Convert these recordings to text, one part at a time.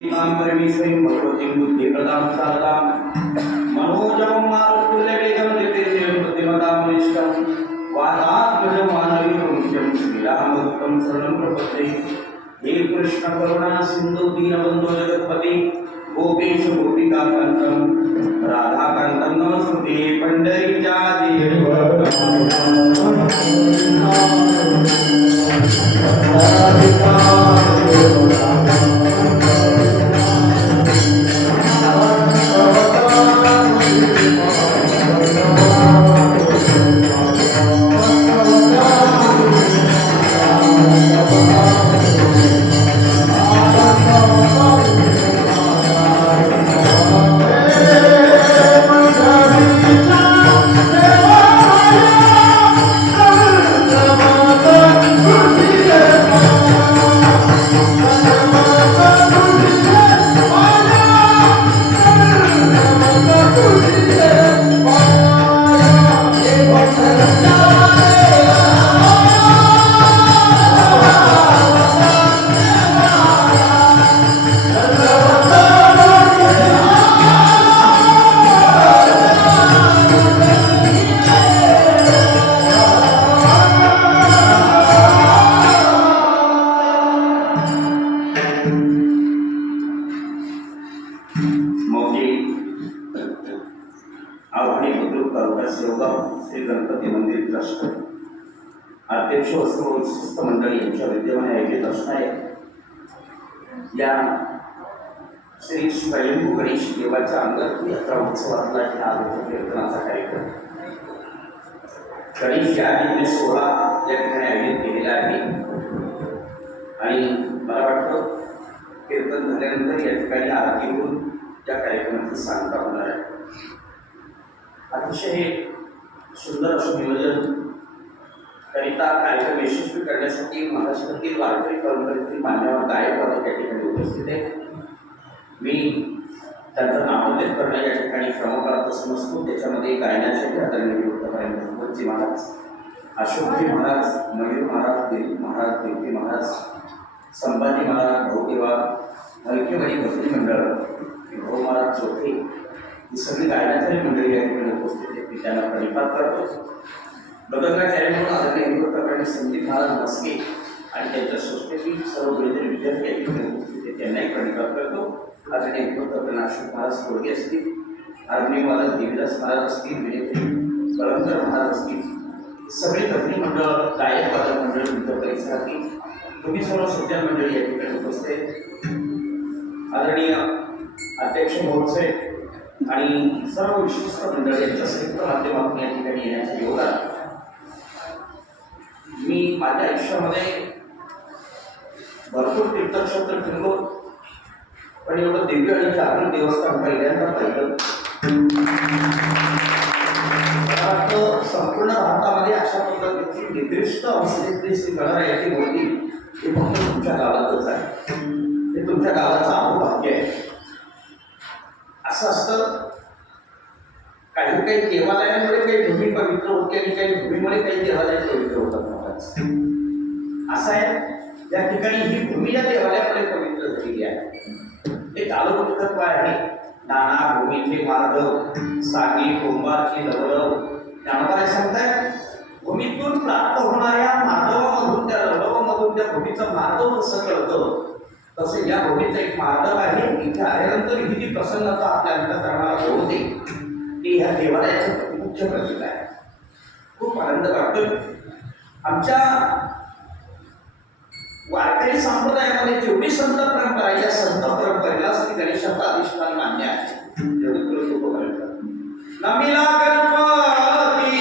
परमेश्वरी भगवती बुद्धिप्रदां शारदां मनोजं मारुतुल्यवेगं दिव्यं बुद्धिमतां निष्ठं वातात्मजं मानवीयं श्रीरामदूतं शरणं प्रपद्ये। हे कृष्ण करुणा सिंधु दीनबंधो जगत्पते गोपेश गोपिकाकान्तं राधाकान्तं नमस्ते पंढरीच्या श्री गणपती मंदिर ट्रस्ट अध्यक्ष वस्त्र मंडळी यांच्या विद्यमाने आयोजित असणारे या श्री स्वयंभू गणेश देवाच्या अंगत यात्रा उत्सवातला हा कीर्तनाचा कार्यक्रम गणेश यादी 16 या ठिकाणी आयोजित केलेला आहे। आणि मला वाटतं कीर्तन झाल्यानंतर या ठिकाणी आरती होऊन त्या कार्यक्रमाची सांगता होणार आहे। अतिशय सुंदर असं नियोजन करिता कार्यक्रम यशस्वी करण्यासाठी महाराष्ट्रातील वारकरी परंपरेतील मान्यवर गायक वादक या ठिकाणी उपस्थित आहेत। मी त्यांचं नामोल्लेख करणं या ठिकाणी श्रमकारक समजतो। त्याच्यामध्ये गायनाचे आदरणीय भगवतजी महाराज, अशोकजी महाराज, मयूर महाराज, दिलीप महाराज, देवकी महाराज, संभाजी महाराज, भाऊदेवा, हलकेवाडी भक्ती मंडळ, भाऊ महाराज चौथे ही सगळी गायनाचार्य मंडळी या ठिकाणी उपस्थित आहेत। मी त्यांना प्रणिपात करतो। मृदंगाचार्य म्हणून आदरणीय हिंदुत्वाकडे संदीप महाराज मस्के आणि त्यांच्या संस्थेतील सर्व गुरुजन विद्यार्थी या ठिकाणी उपस्थित आहेत, त्यांनाही प्रणिपात करतो। आदरणीय हिंदुत्वाकडे अशोक महाराज कोळगे असतील, आदरणीय महाराज देवीदास महाराज असतील, विनेत्री कलंकर महाराज असतील, सगळी भक्ती मंडळ, गायक वादक मंडळ, मित्र परिसरातील तुम्ही सर्व सज्जन मंडळी या ठिकाणी उपस्थित आहेत। आदरणीय अध्यक्ष महोत्सव आणि सर्व विशिष्ट मंडळी यांच्या संयुक्त माध्यमातून या ठिकाणी येण्याचे योग आला। मी माझ्या आयुष्यामध्ये भरपूर तीर्थक्षेत्र फिरलो, पण एवढं दिव्य आणि जागृत देवस्थान पहिल्यांदा पाहिलं। संपूर्ण भारतामध्ये अशा पद्धतीची निर्दिष्ट अवस्थेतली श्री गणरायाची मूर्ती ही फक्त तुमच्या गावातच आहे। हे तुमच्या गावाचं अहोभाग्य आहे। असं असतं, काही काही देवालयांमध्ये काही भूमी पवित्र होते आणि काही भूमीमुळे काही देवालय पवित्र होतात। असं आहे, या ठिकाणी ही भूमी या देवालयामध्ये पवित्र झालेली आहे। एक आलोकितत्व आहे। नाना भूमीचे मार्ग सागी कुंभारची लवलव त्यामुळे सांगताय, भूमीतून प्राप्त होणाऱ्या मार्दवामधून त्या लवलवामधून त्या भूमीचं मार्दव कसं कळतं, तसे या भूमीचं एक मार्दव आहे। इथे आल्यानंतर ही जी प्रसन्नता आपल्या अंतःकरणाला होते ती ह्या देवालयाचं मुख्य प्रतीक आहे। खूप आनंद वाटतोय। आमच्या वारकरी संप्रदायामध्ये जेवढी संत परंपरा आहे, या संत परंपरेला श्री गणेशाचा अधिष्ठान मान्य आहे। एवढी तुला सोपं करायचं नमिला गणपती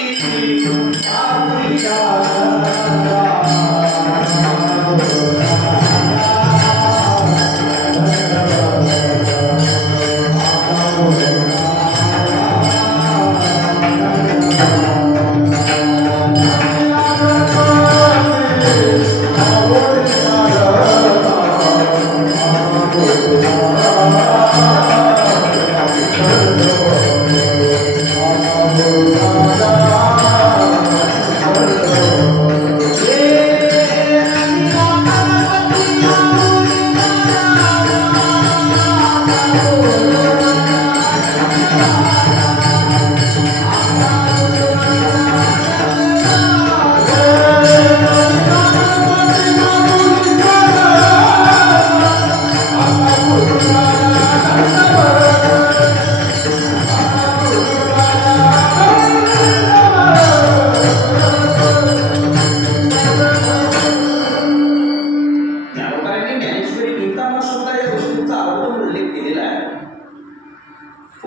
उल्लेख केलेला आहे.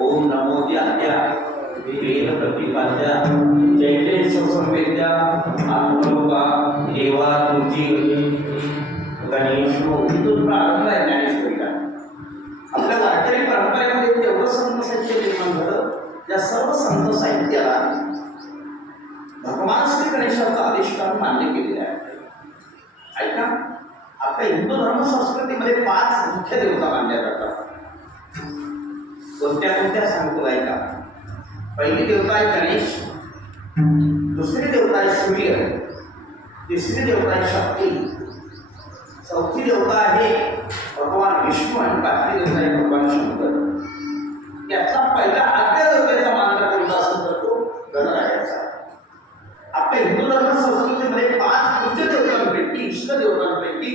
ओम नमो द्यात्या वेद प्रतिपाद्या जय जय संवेद्या आत्मरूपा देवा तुझी गणेश इथून प्रारंभ आहे ज्ञानेश्वरीला. आपल्या वारकरी परंपरेमध्ये तेवढं संत साहित्य निर्माण झालं. या सर्व संत साहित्याला भगवान श्री गणेशाचा अधिष्ठान मान्य केलेले आहे. ऐका, आपल्या हिंदू धर्म संस्कृतीमध्ये 5 मुख्य देवता मानल्या जातात. कोणत्या कोणत्या सांगतो ऐका. पहिली देवता आहे गणेश, दुसरी देवता आहे सूर्य, तिसरी देवता आहे शक्ती, चौथी देवता आहे भगवान विष्णू आणि पाचवी देवता आहे भगवान शंकर. याचा पहिला आद्य देवतेचा मान कोणता असेल तर तो गणरायाचा. आपल्या हिंदू धर्म संस्कृतीमध्ये 5 पूज्य देवतांपैकी इष्ट देवतांपैकी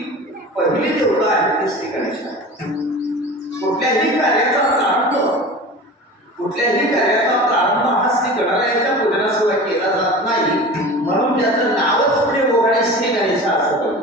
पहिली देवता आहे ती श्री गणेश आहे. कुठल्याही कार्याचा प्रारंभ हा श्री गणरायाच्या पूजनाशिवाय केला जात नाही. म्हणून त्याचं नावच पुढे ओघाडी श्री गणेश असं करतो.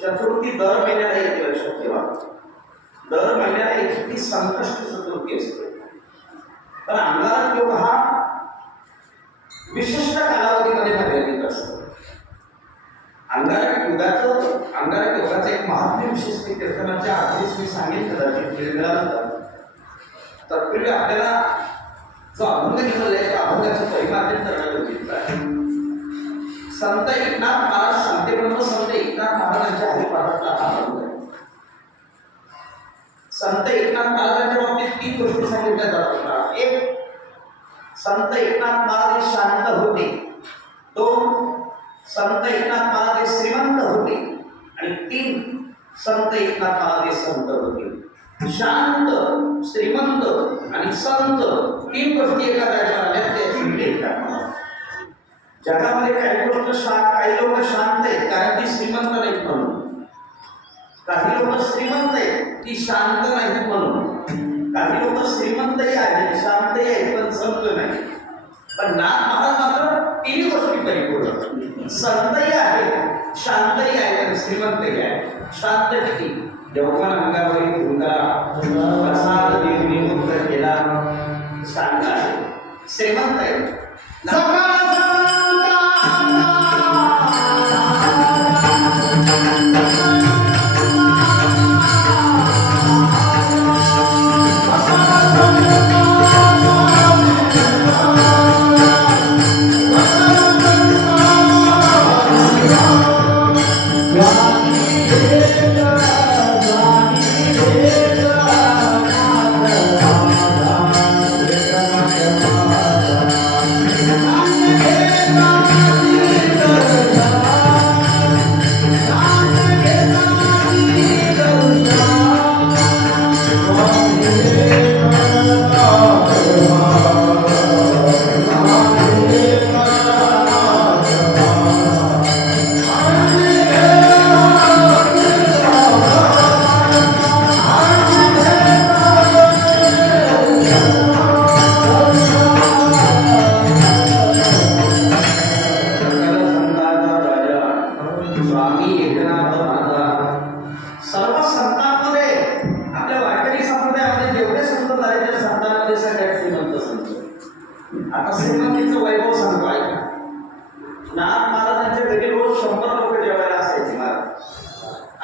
चतुर्थी दर महिन्याला येते, लक्षात ठेवा. दर महिन्याला एक संकष्टी चतुर्थी असते. पण अंगारक योग हा विशिष्ट कालावधीमध्ये मर्यादित असतो. अंगारक योगाचं एक महात्म्य विशेष कीर्तनाच्या आधीच मी सांगेन, कदाचित मिळालं. तत्पूर्वी आपल्याला जो अभंग निघाला आहे त्या अभंगाचं परिमार्जन करणं गरजेचं आहे. संत एकनाथ महाराज शांतीब्रह्म संत एकनाथ महाराजांच्या हरिपाठातला हा अभंग आहे. संत एकनाथ महाराजांच्या बाबतीत 3 गोष्टी सांगितल्या जातात. 1, संत एकनाथ महाराज शांत होते. 2, संत एकनाथ महाराज श्रीमंत होते. आणि 3, संत एकनाथ महाराज संत होते. शांत, श्रीमंत आणि संत 3 गोष्टी एका जागेवर आल्या त्याची भेट करणार. जगामध्ये काही लोक शांत आहेत कारण ती श्रीमंत नाहीत म्हणून. काही लोक श्रीमंत आहेत ती शांत नाहीत म्हणून. काही लोक श्रीमंतही आहेत शांतही आहेत पण संत नाही. पण नाथ महाराज मात्र 3 गोष्टी परिपूर्ण. संतही आहे, शांतही आहे आणि श्रीमंतही आहे. शांत किती यौवन अंगावरील धुंदा प्रसाद देवनी मुक्त केला, शांत आहे. श्रीमंत आहे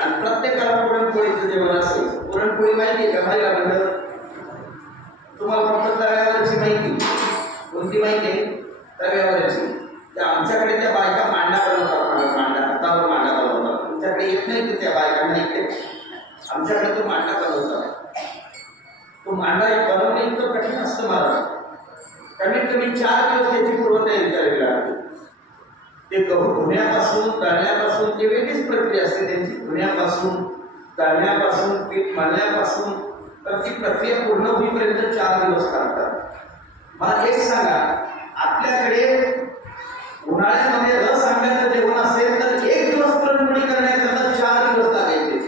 आणि प्रत्येकाला पुरणपोळीचं जेवण असेल. पुरणपोळी माहिती आहे का? माहिती लागलं तुम्हाला फक्त तव्यावरची माहिती. कोणती माहिती आहे? तव्यावरची. त्या आमच्याकडे त्या बायका मांडा बनवतात. मांडा हातावर मांडा बनवतात. तुमच्याकडे येत नाही तर त्या बायकांना इकडे आमच्याकडे तो मांडा बनवतात. तो मांडा बनवणे इतकं कठीण असतं मला. कमीत कमी 4 दिवस त्याची पूर्वतयारी करावी लागते. ते गहू धुण्यापासून तळण्यापासून ते वेगळीच प्रक्रिया असते त्यांची. धुण्यापासून तळण्यापासून पीठ मळण्यापासून तर ती प्रक्रिया पूर्ण होईपर्यंत 4 दिवस लागतात. मला एक सांगा, आपल्याकडे उन्हाळ्यामध्ये रस आंब्याचं जेवण असेल तर 1 दिवस पुरणपोळी करण्याकरता 4 दिवस लागायचे.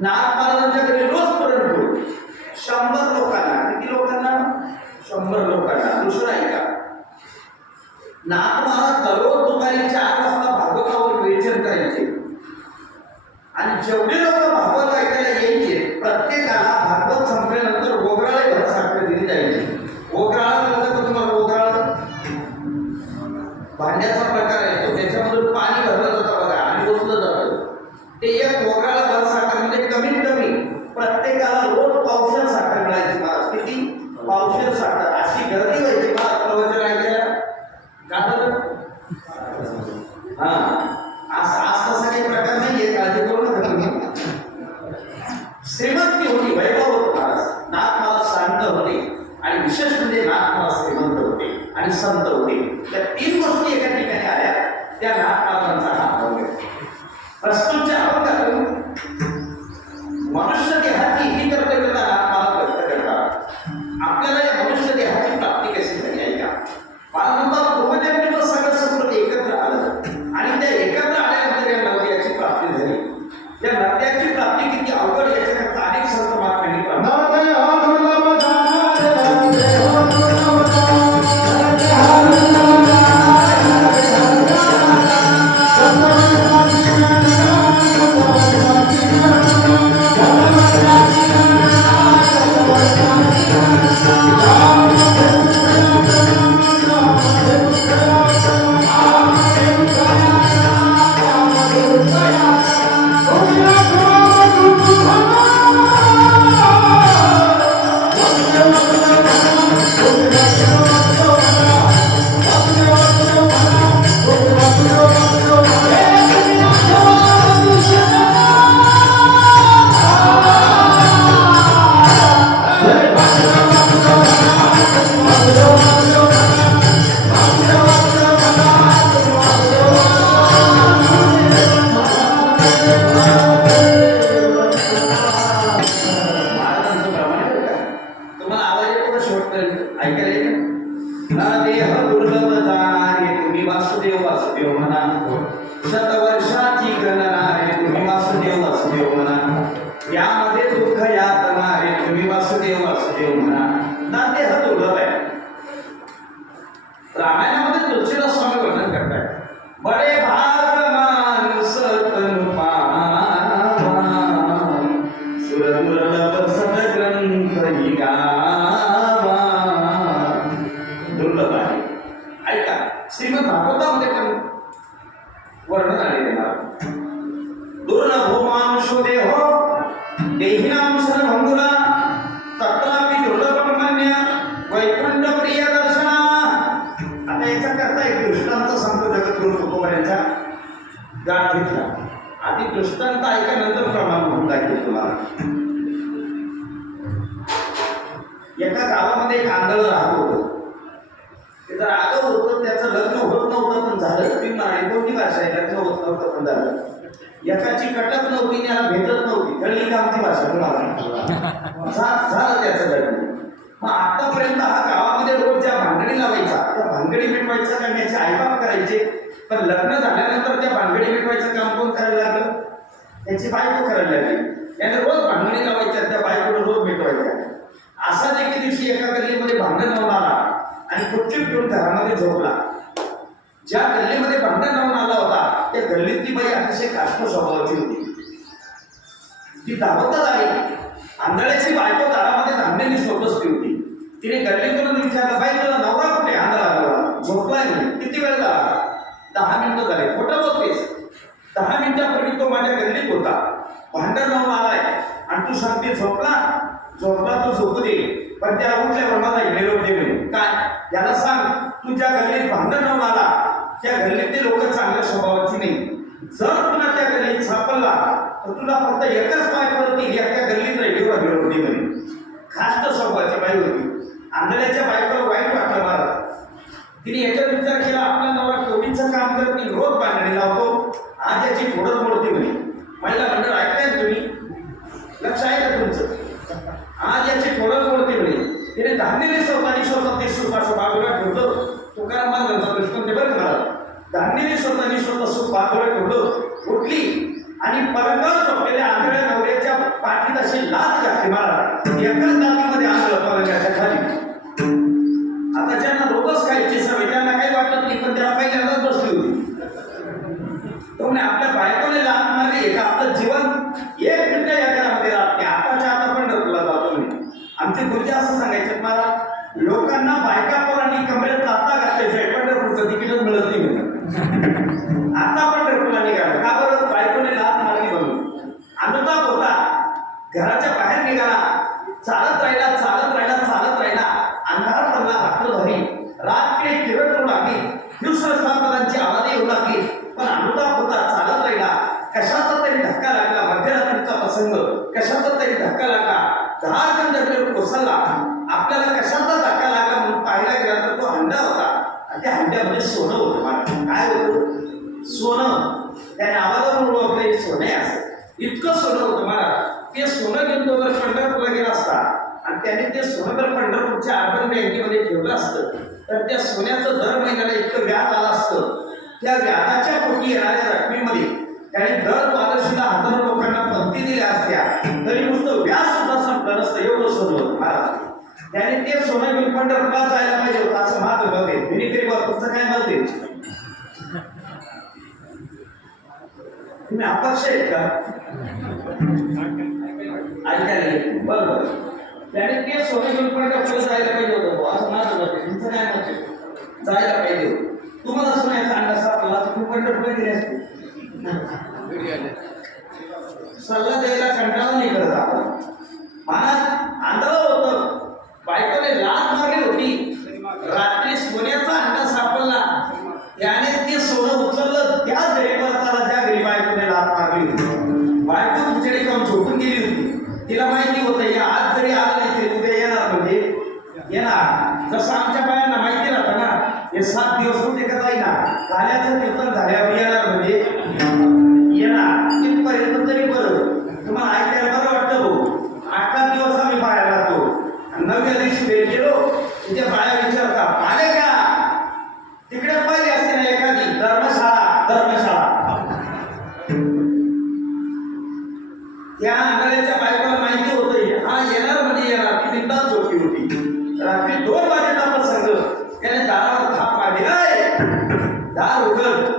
नाथ महाराजांच्याकडे रोज पुरणपोळी 100 लोकांना. किती लोकांना? 100 लोकांना. दुसरं आहे का? नाथ महाराज दररोज दुपारी 4 वाजता भागवतावर विवेचन करायचे आणि जेवढे लोक भागवत ऐकायला यायचे प्रत्येकाला भागवत संपल्यानंतर ओघराळे भर साखर दिली जायची. ओघराळा म्हणजे तुम्हाला ओघराळ भांड्याचा प्रकार आहे तो, त्याच्यामधून पाणी भरलं जातं बघा आणि ओतलं जातं. ते एक ओघराळा भर साखर म्हणजे कमीत कमी प्रत्येकाला रोज पावशेर साखर मिळायची. महाराज किती? पावशेर साखर. अशी गर्दी व्हायची महाराज प्रवचन ऐकायला. आज तसा काही प्रकार नाहीये, काळजी करू नका तुम्ही. श्रीमंती होती, वैभव होत महाराज. नाथ महाराज शांत होते आणि विशेष म्हणजे नाथ महाराज श्रीमंत होते आणि संत होते. त्या 3 गोष्टी एका ठिकाणी आल्या. त्या नाथ महाराजांचा हा अभंग आहे. प्रस्तुतच्या अभंगातून मनुष्य देहाची ही कर्तव्यता नाथ महाराज व्यक्त करतात. आपल्याला या मनुष्य देहाची प्राप्ती कशी झाली आहे का? पारंपरिक पूर्वजन्मी तर सगळं संस्कृती एकत्र आलं आणि त्या एकत्र आल्यानंतर या नद्याची प्राप्ती झाली. या नद्याची प्राप्ती किती अवघड याच्याकरता अनेक संत महात्म्यांनी श्रीमद भागवतामध्ये पण वर्णन आलेले आहे. दुर्लभो मानुषो देहो देहिनां शरणभंगुरा तत्रापि दुर्लभं मन्य वैकुंठ प्रिय दर्शना. आता याच्याकरता एक दृष्टांत सांगतो जगद्गुरु तुकोबांचा गाठ घेतला. आधी दृष्टांत ऐकल्यानंतर प्रमाण म्हणून दाखवेल तुम्हाला. एका गावामध्ये एक आंधळ राहत होतं. ते जर आगाऊ होतं, त्याचं लग्न होत नव्हतं पण झालं. ती कोणती भाषा आहे? लग्न होत नव्हतं पण झालं. एकाची कटक नव्हती, त्याला भेटत नव्हती. कळली का आमची भाषा तुम्हाला? झालं त्याचं लग्न. मग आतापर्यंत हा गावामध्ये रोज ज्या भांगडी लावायचा त्या भांगडी मिटवायचं काम याचे आईबाप करायचे. पण लग्न झाल्यानंतर त्या भांगडी मिटवायचं काम कोण करायला लागलं? त्याची बायको करायला लागली. त्याने रोज भांगडी लावायच्या, त्या बायकोला रोज मिटवायच्या. असाच एके दिवशी एका गल्लीमध्ये भांडण लावून आला आणि खुर्ची घेऊन घरामध्ये झोपला. ज्या गल्लीमध्ये भांडण लावून आला होता त्या गल्लीतली बाई अतिशय काष्ट स्वभावाची होती. ती धावतच आली. आंधळ्याची बायको दारामध्ये धांडणी सोबत बसली होती. तिने गल्लीतून विचारलं, बाई तुला नवरा कुठे? आंधळा झोपलाय म्हणे. किती वेळ झाला? 10 मिनिटं झाले. खोटं बोलतेस? 10 मिनिटापूर्वी तो माझ्या गल्लीत होता. भांडण लावून आलाय आणि तू शांती झोपला तो झोपू दे, पण त्याला उठल्यावर मला निरोप दे म्हणे. काय त्याला सांग तू ज्या गल्लीत भांडण लावून आला त्या गल्लीतले लोक चांगल्या स्वभावाची नाही. जर तुला त्या गल्लीत सापडला तर तुला फक्त एकच पाय पडतील, एका गल्लीत रेडिओ निरोप दे म्हणे. खास स्वभावाची बाई होती. आंधळ्याच्या बायकोला वाईट वाटलं मला. तिने याच्यात विचार केला आपला नवरा कोणीचं काम करत नाही, रोज बांधणी लावतो, आज याची फोडत मोडते म्हणे. महिला मंडळ ऐकताय तुम्ही, लक्ष आहे का तुमचं? आज याची फोडत मोडते म्हणे. तिने धान्य स्वतःनी 30 रुपयाचं बाजूला ठेवलं. तुकाराम महाराजांचा दृष्टांत बरं मला. धान्य स्वतःनी सुख बाजूला ठेवलं, उठली आणि परंगावर झोपलेल्या आंधळ्या नवऱ्याच्या पाठीत अशी लाच घातली महाराज. एकाच दातीमध्ये आंधळ परंगाच्या खाली. आता ज्यांना रोजच खायची सवय त्यांना काही वाटत नाही, पण त्याला पहिल्यांदाच बसली होती. तो म्हणे आपल्या बायकोने लात मारली का आपलं जीवन 1 मिनिट या घरामध्ये राहत नाही. आताच्या आता पंढरपूरला जातो म्हणे. आमचे गुरुजी असं सांगायचे मला, लोकांना बायका पोरांनी कमरेत लाता घातल्याशिवाय पंढरपूरचं तिकीटच मिळत नाही म्हणे. आता पंढरपूरला निघाला का बरं? बायकोने लात मारली म्हणून. अनुताप होता, घराच्या बाहेर निघाला, चालत राहिला. अंधार पडला, रात्र झाली, रात्री किरण होऊ लागली, दिवसांची आवाज येऊ लागली, पण अनुताप होता, चालत राहिला. कशाचा तरी धक्का लागला, मध्यरात्रीचा प्रसंग, कशाचा तरी धक्का लागला, दहा जण कोसळला. आपल्याला कशाचा धक्का लागला म्हणून पाहायला गेला तर तो हंडा होता आणि त्या हंड्यामध्ये सोनं होतं. काय होतं? सोनं. त्याने आवाजावरून ओळखलं सोनं आहे असं. इतकं सोनं होतं मला. ते सोनं घेऊन तो जर पंढरपूरला गेला असता आणि त्याने ते सोनं जर पंढरपूरच्या अर्बन बँकेमध्ये ठेवलं असतं तर त्या सोन्याचं दर महिन्याला इतकं व्याज आलं असतं. त्या व्याजाच्या पोटी येणाऱ्या रकमेमध्ये त्याने दर द्वादशीला हजारो लोकांना पंक्ती दिल्या असत्या तरी नुसतं व्याज सुद्धा संपलं नसतं, एवढं सोनं होतं महाराज. त्याने ते सोनं घेऊन पंढरपूरला जायला पाहिजे होतं असं माझं मत आहे. मिनिकरी बघ तुमचं काय मत आहे? तुम्ही अपक्ष आहेत का? ऐकायला बरोबर. त्याने ते सोनं घेऊन पंढरपूरला जायला पाहिजे होतं असं माझं मत आहे. तुमचं काय मत आहे? जायला पाहिजे. तुम्हाला सोन्याचा अंडा सापडला तर तुम्ही पंढरपूरला गेले असते. सल्ला द्यायला कंटाळा नाही करत आपण. मनात आंधळ होतं, बायकोने लात मारली होती, रात्री सोन्याचा अंडा सापडला, त्याने ते सोनं उचललं त्या गरीबाला ज्या घरी बायकोने लात मारली होती. बायको तुमच्याकडे काम झोपून गेली होती. तिला माहिती होतं या आज जरी आलं नाही तरी उद्या येणार म्हणजे येणार. जसं आमच्या बायांना माहिती राहतं ना, हे 7 दिवस होते का जाईना, काल्याचं कीर्तन झाल्यावर येणार म्हणजे येणार. तिथपर्यंत तरी बरं तुम्हाला ऐकायला बरं वाटतं. भाऊ 8 दिवस आम्ही बाहेर राहतो आणि 9व्या दिवशी भेट गेलो तिथे बाया विचारता आले का? तिकडे पाहिजे असते ना एखादी धर्मशाळा त्या अंगाऱ्याच्या बायकोला माहिती होतं हा येणार म्हणजे येणार. ती बिंदास झोपली होती. रात्री 2 वाजेचा प्रसंग. त्याने दारावर थाप मारली, दार उघड.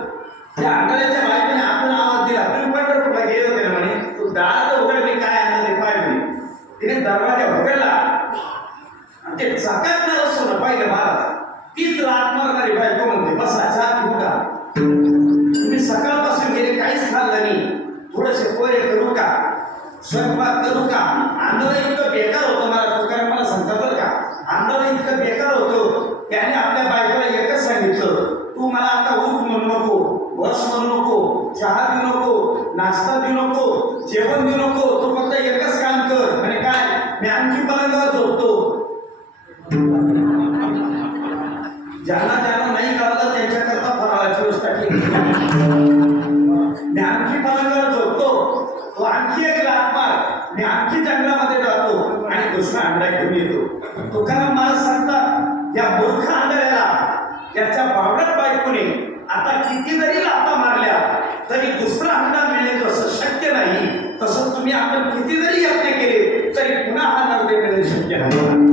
त्या अंगाऱ्याच्या बायकोने आपण आवाज दिला, तुम्ही पंढरपूरला गेले होते म्हणे, तू दार उघड, मी काय आणलं पाय म्हणे. तिने दरवाजा उघडला आणि ते चकाकणारं सोनं पाहिलं महाराज. तीच रात मारणारी बायको म्हणते बसा चहा घेऊ का? तुम्ही सकाळपासून गेले काहीच खाल्लं नाही, थोडेसे पोहे करू का, स्वयंपाक करू का? आंदोलन इतकं बेकार होतं मला. तुकाराम मला सांगता बरं का, आंदोलन इतकं बेकार होतं. त्याने आपल्या बायकोला एकच सांगितलं, तू मला आता उठ म्हणू नको, बस म्हणू नको, चहा देऊ नको, नाश्ता देऊ नको, जेवण देऊ नको, तू फक्त एकच काम कर. म्हणजे काय? मी आणखी पलंगावर झोपतो. ज्यांना नाही कळलं त्यांच्याकरता फराळाची व्यवस्था केली. मी आणखी पलंगावर झोपतो, तो आणखी एक लात मार, मी आणखी जंगलामध्ये जातो आणि दुसरा अंडा घेऊन येतो. तुकाराम महाराज सांगतात या मूर्ख आंधळ्याला त्याच्या बावडत बायकोने आता किती जरी लाथा मारल्या तरी दुसरा अंडा मिळणे जसं शक्य नाही तसं तुम्ही आपण किती जरी यत्न केले तरी पुन्हा हा नरदे मिळणे शक्य नाही.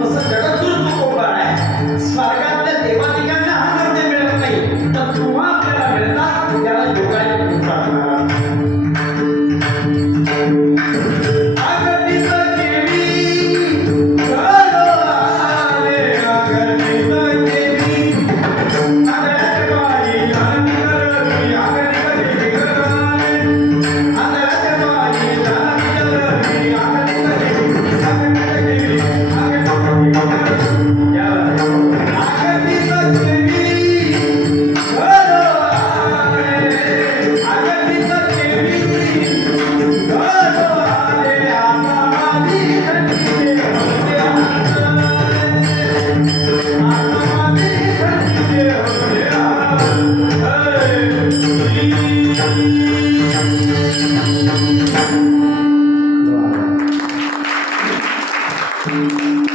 तसं जगद्गुरु तुकोबा आहे. स्वर्गातल्या देवादिकांना हा नर्दे मिळत नाही, तर तुम्हा आपल्याला मिळतात, त्याला योगाने प्रार्थना.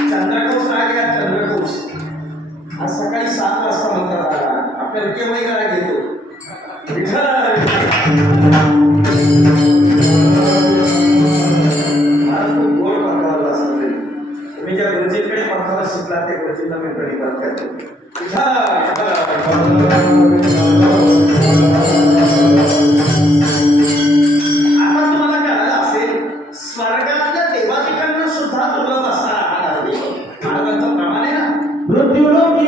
चंद्रकोस राग या चंद्रकोस आज सकाळी 7 वाजता म्हणतात आला आपल्याला केव्हाही राग येतो. आज खूप गोड पंखावर असतो. तुम्ही ज्या गुरुजींकडे पंखावर शिकला त्या गुरुजींना मी प्रणिपात करतो. आता तुम्हाला कळालं असेल स्वर्गातल्या देवादिकांना सुद्धा दुर्लभ असणारा हा नर्दे महाराजांचं प्रमाण आहे ना. मृत्यूलोकी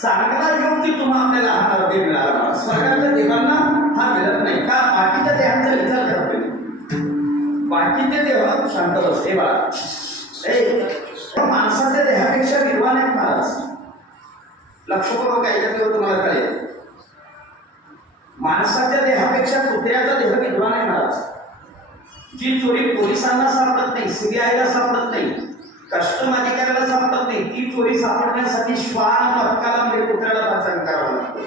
चांगला योग की तुम्हा आपल्याला हा नर्दे मिळाला. स्वर्गातल्या देवांना हा मिळत नाही का? बाकीच्या देहांचा विचार करतोय. बाकीचे देह शांत बसते बाळा. माणसाच्या देहापेक्षा निर्वाण आहेत महाराज. लक्षपूर्वक ऐकल्यावर तुम्हाला कळेल. माणसाच्या देहापेक्षा कुत्र्याचा देह विद्वान आहे महाराज. जी चोरी पोलिसांना सापडत नाही, सीबीआयला सापडत नाही, कस्टम अधिकाऱ्याला सापडत नाही, ती चोरी सापडण्यासाठी श्वान पथकाला म्हणजे कुत्र्याला पाचारण करावं लागतं.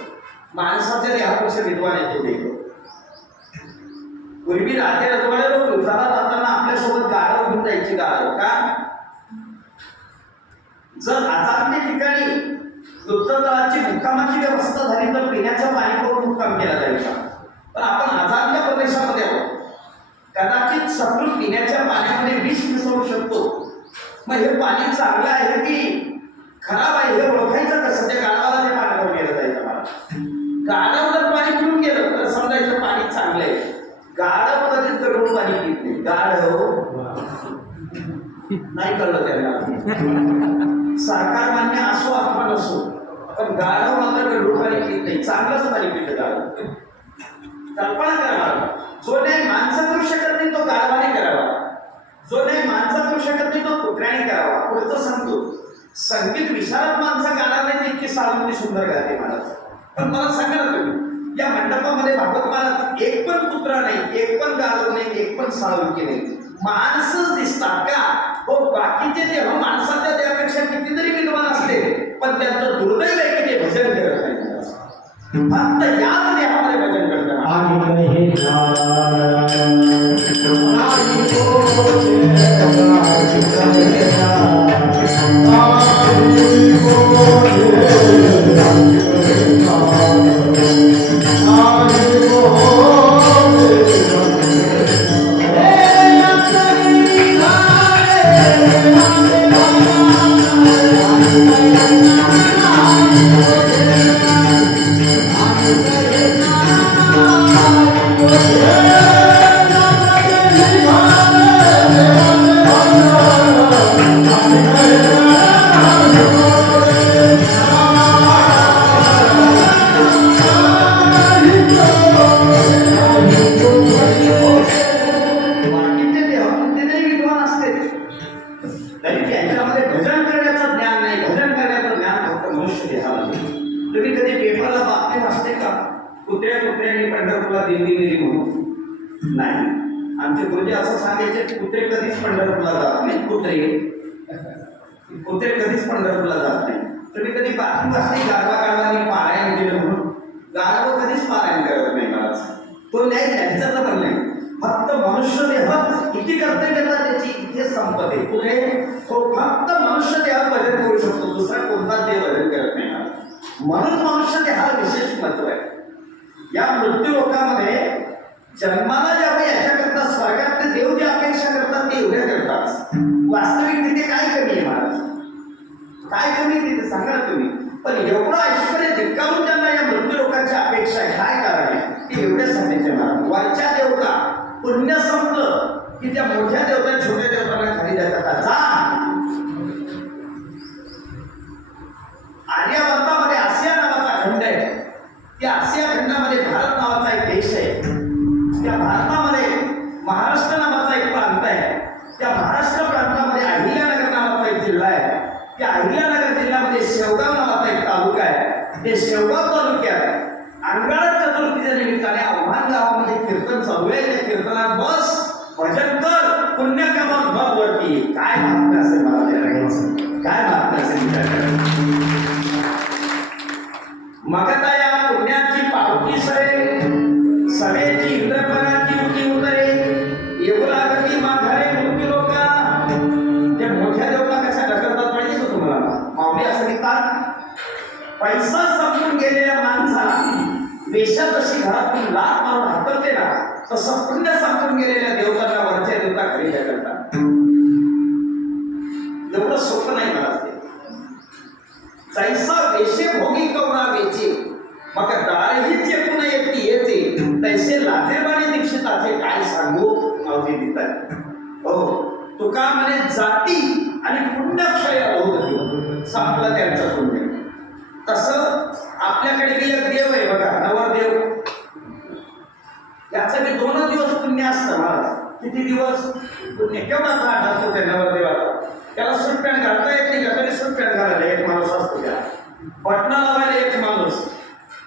माणसाच्या देहापेक्षा विद्वान आहे तो देह. पूर्वी राजे रजवाडे लोक युद्धाला जाताना आपल्यासोबत गाढव घेऊन जायची. गाढव का? जर अजान्य ठिकाणी युद्धतळाची मुक्कामाची व्यवस्था झाली तर पिण्याचं पाणी करून मुक्काम केला जायचा. पण आपण अजान्य प्रदेशामध्ये आहोत. कदाचित सगळं पिण्याच्या पाण्यामध्ये विष मिसळू शकतो. मग हे पाणी चांगलं आहे की खराब आहे हे ओळखायचं कसं? त्या गाढवाला ते पाण्यावर गेलं जायचं. मला गाढव जर पाणी पिऊन गेलं तर समजायचं पाणी चांगलं आहे. गाढव कधीच गढूळ पाणी पित नाही. गाढव नाही कळलं त्यांना. सरकार मान्य असो अथवा नसो, पण गाढव मात्र गढूळ पाणी पित नाही. चांगलंच पाणी पितं गाढव. कल्पना करा. जो नाही माणसं करू शकत नाही तो गाढवाने करावा. जो नाही माणसं करू शकत नाही तो कुत्र्याने करावा. पुढचं सांगतो. संगीत विशारद माणसं गाणार नाही इतकी साळुंकी सुंदर गाते महाराज. पण मला सांगा ना तुम्ही, या मंडपामध्ये भागवत महाराज एक पण कुत्रा नाही, एक पण गाढव नाही, एक पण साळुंकी नाही, माणसंच दिसतात का? हो, बाकीचे देह माणसाच्या देहापेक्षा कितीतरी विद्वान असते, पण त्यांचं दुर्दैव आहे की ते भजन करत नाही. फक्त याच देहामध्ये भजन करतात. Amen. नाही. आमचे गुरुजी असं सांगायचे की कुत्रे कधीच पंढरपूरला जात नाही. कुत्रे कधीच पंढरपूरला जात नाही. तुम्ही कधी पाठी वाजता गारवा पारायण केलं म्हणून गारव कधीच पारायण करत नाही. मला तो न्याय त्यांच्याच पण नाही. फक्त मनुष्य देह किती कर्तव्यता त्याची इथे संपते. पुढे तो फक्त मनुष्य देह भजन करू शकतो, दुसरा कोणताच देह भजन करत नाही. म्हणून मनुष्य देहाला विशेष महत्व आहे. या मृत्यू लोकामध्ये जन्माला ज्यावेळी याच्याकरता स्वर्गात देव जी अपेक्षा करतात ते एवढ्या करतात. वास्तविक तिथे काय कमी आहे महाराज? काय कमी तिथे सांगा तुम्ही. पण एवढं ऐश्वर्य धिक्कारून त्यांना या मृत्यू लोकांची अपेक्षा आहे. काय कारण आहे ते एवढ्या सांगायचे महाराज. वरच्या देवता पुण्य संपलं की त्या मोठ्या देवता छोट्या देवतांना खाली जातात. जा आर्यवर्तामध्ये आसिया नावाचा खंड आहे. त्या आसिया खंडामध्ये भारत नावाचा एक देश आहे. त्या भारतामध्ये महाराष्ट्र नावाचा एक प्रांत आहे. त्या महाराष्ट्र प्रांतामध्ये अहिल्यानगर नावाचा एक जिल्हा आहे. त्या अहिल्यानगर जिल्ह्यामध्ये शेवगाव नावाचा एक तालुका आहे. ते शेवगाव तालुक्यात अंगारक चतुर्थीच्या निमित्ताने आव्हान गावामध्ये कीर्तन चालू आहे. त्या कीर्तनात बस भजन कर पुण्य कामात बघ वरती. काय महात्म्य असेल मला ते काय महात्म्य असेल. मगता या पुण्याची पावती सरे सवेची इंद्रपणाची उठी उतरे येऊ लागती माघारे मृत्यू लोका. त्या मोठ्या देवता कशा ढकलतात माहिती का तुम्हाला? मावली असं लिहितात, पैसा संपून गेलेल्या माणसाला वेशा जशी घरातून लाथ मारून हकलते ना, तसं पुण्य संपून गेलेल्या देवतांना वरच्या देवता खाली ढकलतात. एवढं सोपं नाही मला ते. जैसा वेशे भोगी कवना वेचे मग दारही चेपून एकटी येते तैसे लाथेरवाणी दीक्षिताचे काय सांगू मावती देतात. हो तुका म्हणे जाती आणि पुण्यक्षय अवगती संपलं त्यांचं पुण्य. तसं आपल्याकडे एक देव आहे बघा, नवरदेव. याचं मी 2 दिवस पुण्य असतं महाराज. किती दिवस पुण्य? केवढा त्रास असतो त्या नवरदेवाला. त्याला सूट पॅन्ट घालता येत नाही का? तरी सूट पॅन्ट घालायला एक माणूस असतो. त्याला बटणा लावायला एक माणूस,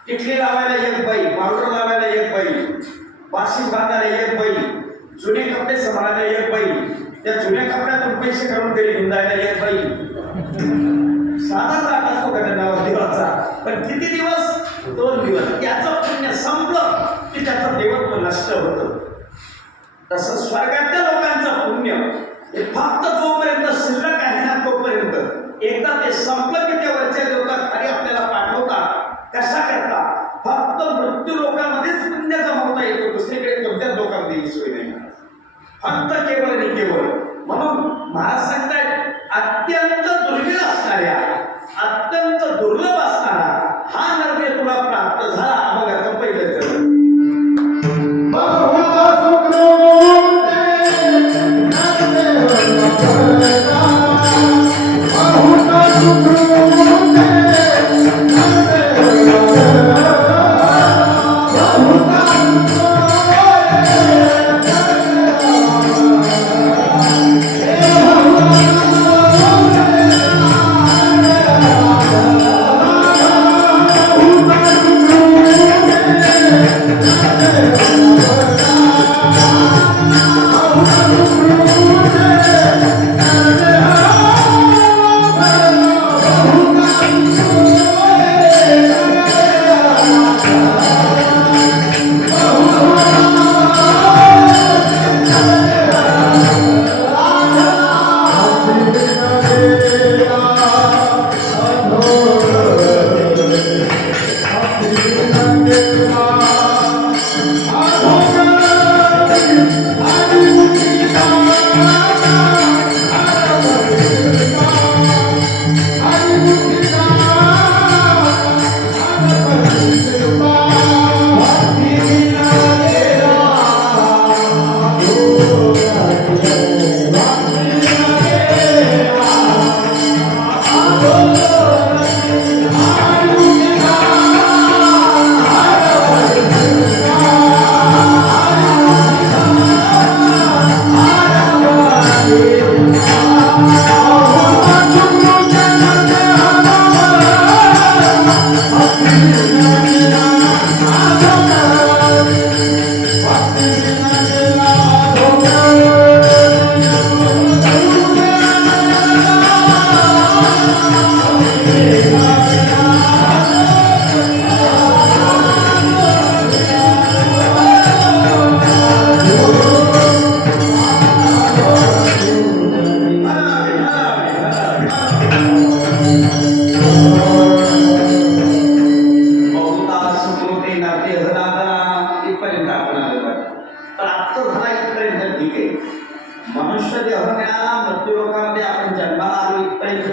टिकली लावायला एक बाई, पावडर लावायला एक बाई, वाशिंग बांधायला एक बाई, जुने कपडे सांभाळायला एक बाई, त्या जुन्या कपड्यातून पैसे काढून घरी घेऊन जायला एक बाई. साधा त्रास असतो का त्या नवरदेवाचा. पण किती दिवस? 2 दिवस. त्याचं पुण्य संपलं की त्याचं देवत्व नष्ट होतं. तसं स्वर्गातल्या लोकांचं पुण्य हे फक्त तोपर्यंत शिल्लक आहे ना तोपर्यंत. एकदा ते संपलं की त्या वरच्या देवता खाली आपल्याला पाठवतात. कशा करता? फक्त मृत्यू लोकांमध्येच पुण्य जमवता येतो. दुसरीकडे कोणत्याच लोकांमध्ये ही सोय नाही. फक्त केवळ आणि केवळ. म्हणून महाराज सांगतायत अत्यंत दुर्मिळ असणाऱ्या, अत्यंत दुर्लभ असणारा हा नरदेव तुला प्राप्त झाला. मग आता पहिलं चरण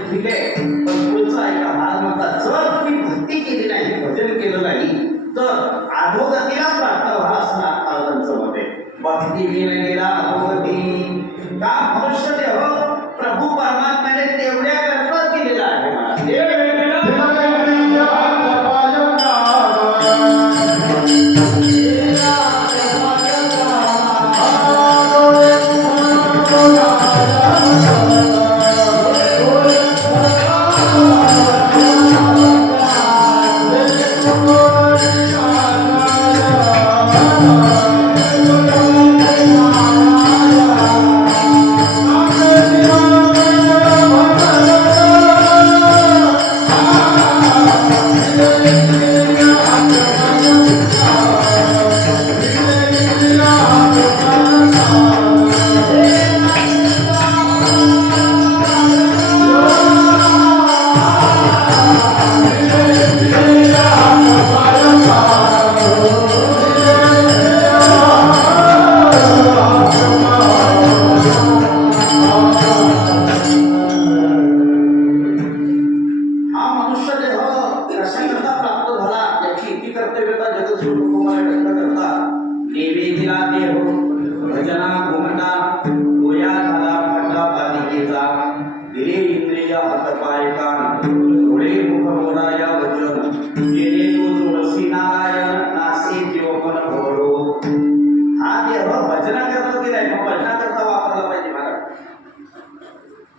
ठीक आहे, पण पुढचं ऐका. महाराज म्हणतात जर तुम्ही भक्ती केली नाही, भजन केलं नाही, तर अधोगतीला प्राप्त व्हा असं महाराजांचं मत आहे. भक्ती विना गेला अधोगती. का मनुष्य देह प्रभू परमात्म्याने तेवढ्या करता दिलेला आहे.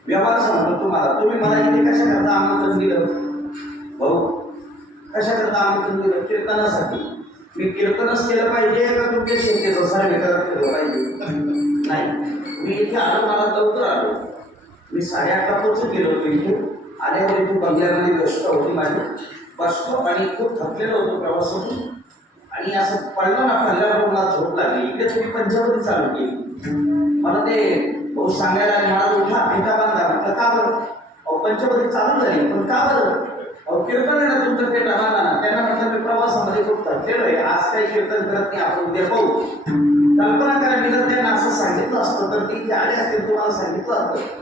व्यवहार सांगतो तुम्हाला. तुम्ही मला इथे कशा करता आमंत्रण दिलं भाऊ? कशा करता आमंत्रण दिलं? कीर्तनासाठी. मी कीर्तनच केलं पाहिजे का तुमच्या शेतीचं सर्वे केलं पाहिजे? नाही, मी इथे आलो, मला लवकर आलो. मी 8:30ला पोहोचून गेलो होतो इथे. आल्यावर इथे बंगल्यामध्ये गष्ट होती माझी. बसतो आणि खूप थकलेलो होतो प्रवासातून, आणि असं पडलं ना, पडल्यावर मला झोप लागली. इकडे तुम्ही पंचावधी चालू केली. मला ते भाऊ सांगायला मला उठा फेटा बांधा. म्हटलं का बरं? अहो पंचवटी चालू झाली, पण का बरं? अहो कीर्तन आहे ना तुमचं, फेटा बांधा ना. त्यांना म्हटलं मी प्रवासामध्ये खूप थकलेलो आहे, आज काही कीर्तन करत नाही, आपण उद्या पाहू. कल्पना करा, मी जर त्यांना असं सांगितलं असतं तर ती आले असतील, तुम्हाला सांगितलं असतं.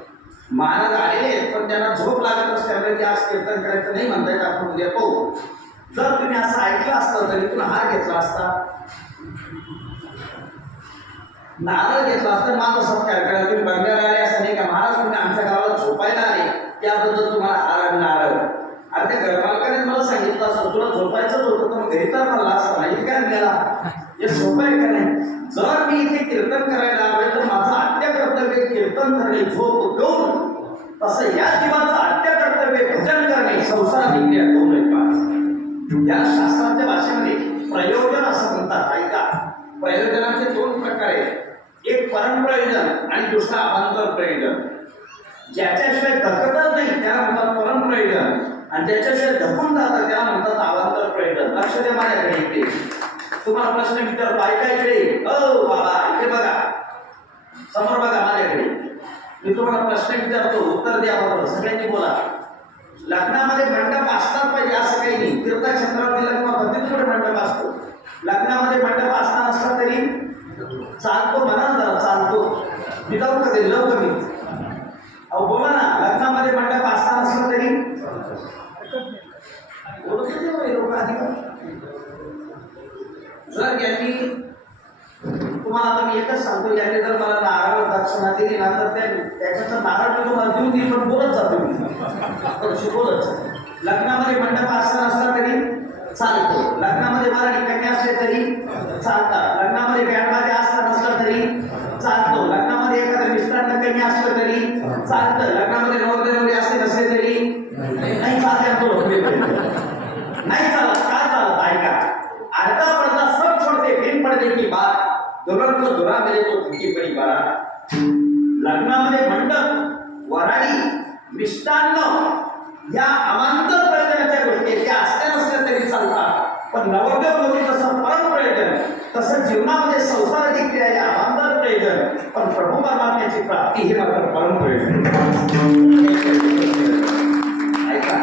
महाराज आलेले आहेत, पण त्यांना झोप लागत असल्यामुळे की आज कीर्तन करायचं नाही म्हणतायत, आपण उद्या पाहू. जर तुम्ही असं ऐकलं असतं तर इथून हार घेतला असता, नारळ घेतला असता, माझा सत्कार करा. तुम्ही बंगल्याला आले असं नाही का, महाराज तुम्ही आमच्या गावाला झोपायला आले, त्याबद्दल तुम्हाला हार आणि नारळ. आणि त्या घरमालकाने मला सांगितलं असं तुला झोपायचंच होतं, तर घरी तर मला असं नाही काय मिळाला, हे सोपं आहे का नाही? जर मी इथे कीर्तन करायला आलोय तर माझं आद्य कर्तव्य कीर्तन करणे, झोप गौण. तसं या जीवाचं आद्य कर्तव्य भजन करणे, संसारात क्रिया दोन आहेत. या शास्त्राच्या भाषेमध्ये प्रयोजन असं म्हणतात. ऐका, प्रयोजनाचे दोन प्रकार आहेत. एक परमप्रयोजन आणि दुसरा अवांतर प्रयोजन. ज्याच्याशिवाय धकतच नाही त्याला म्हणतात परमप्रयोजन, आणि ज्याच्याशिवाय धकून जातात त्याला म्हणतात अवांतर प्रयोजन. लक्ष द्या माझ्याकडे. इकडे तुम्हाला प्रश्न विचारतो, ऐका इकडे. ओ बाबा इकडे बघा, समोर बघा माझ्याकडे. मी तुम्हाला प्रश्न विचारतो, उत्तर द्या बरोबर. सगळ्यांनी बोला. लग्नामध्ये मंडप असतात पाहिजे असं काही नाही. तीर्थक्षेत्रातील लग्न होतं तिथे मंडप असतो. लग्नामध्ये मंडप असता नसला तरी चालतो, म्हणा जरा चालतो. मी जाऊ का ते जाऊ का मी? अहो बोला ना, लग्नामध्ये मंडप असता नसला तरी लोक अधिकार. जर यांनी तुम्हाला आता मी एकच सांगतो, यांनी जर मला नारळ दक्षिणा दिली ना तर त्याच्यात नारळ मी तुम्हाला देऊन देईल, पण बोलत जातो मी बोलत. लग्नामध्ये मंडप असता नसला तरी चालतो. लग्नामध्ये मराठी कन्या असले तरी चालतात. लग्नामध्ये बँडमध्ये असता नसला तरी चालतो. लग्नामध्ये एखादं मिस्टरांना कमी असलं तरी चालतं. लग्नामध्ये नवरदेव असले नसले तरी नाही चालत. नाही चालत. काय चालत? ऐका, अर्धा पडदा सब छोडते बिन पडदे की बात, दुल्हन को दुल्हा मिले तो धुकी पडी बारात. लग्नामध्ये मंडप, वराडी, मिष्टान्न या अवांतर प्रयोजनाच्या गोष्टी त्या असल्या नसल्या तरी चालतात. पण नवरदेव नवरी जसं परम प्रयोजन, तसं जीवनामध्ये संसाराची क्रिया या अवांतर प्रयोजन, पण प्रभू परमात्म्याची प्राप्ती हे मात्र परम प्रयोजन. ऐका,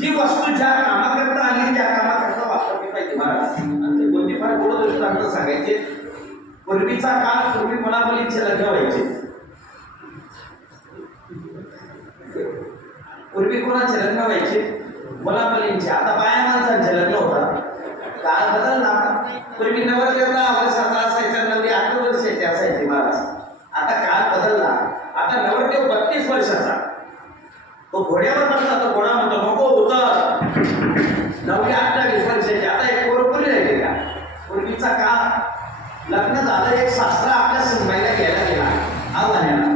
ही वस्तू ज्या कामाकरता आली त्या कामाकरता वापरली पाहिजे महाराज. आणि कोणती फार गोड दृष्टांत सांगायचे. पूर्वीचा काळ, पूर्वी मुलामुलींचे लग्न व्हायचे. पूर्वी कोणाचे लग्न व्हायचे? मुला मुलींचे. आता बाया माणसांचे लग्न होतात. काळ बदलला. पूर्वी नवरदेवता वर्षाचा असायचा, नवरी 8 वर्षाची असायची महाराज. आता काळ बदलला. आता नवरदेव 32 वर्षाचा. तो घोड्यावर बसला तर घोडा म्हणतो नको उतर. नवरी 28 वर्षाची. आता एक पोरपुरी राहिली का? पूर्वीचा काळ. लग्न झालं, एक सासरा आपल्या सुनबाईला घ्यायला गेला आव्हानाला.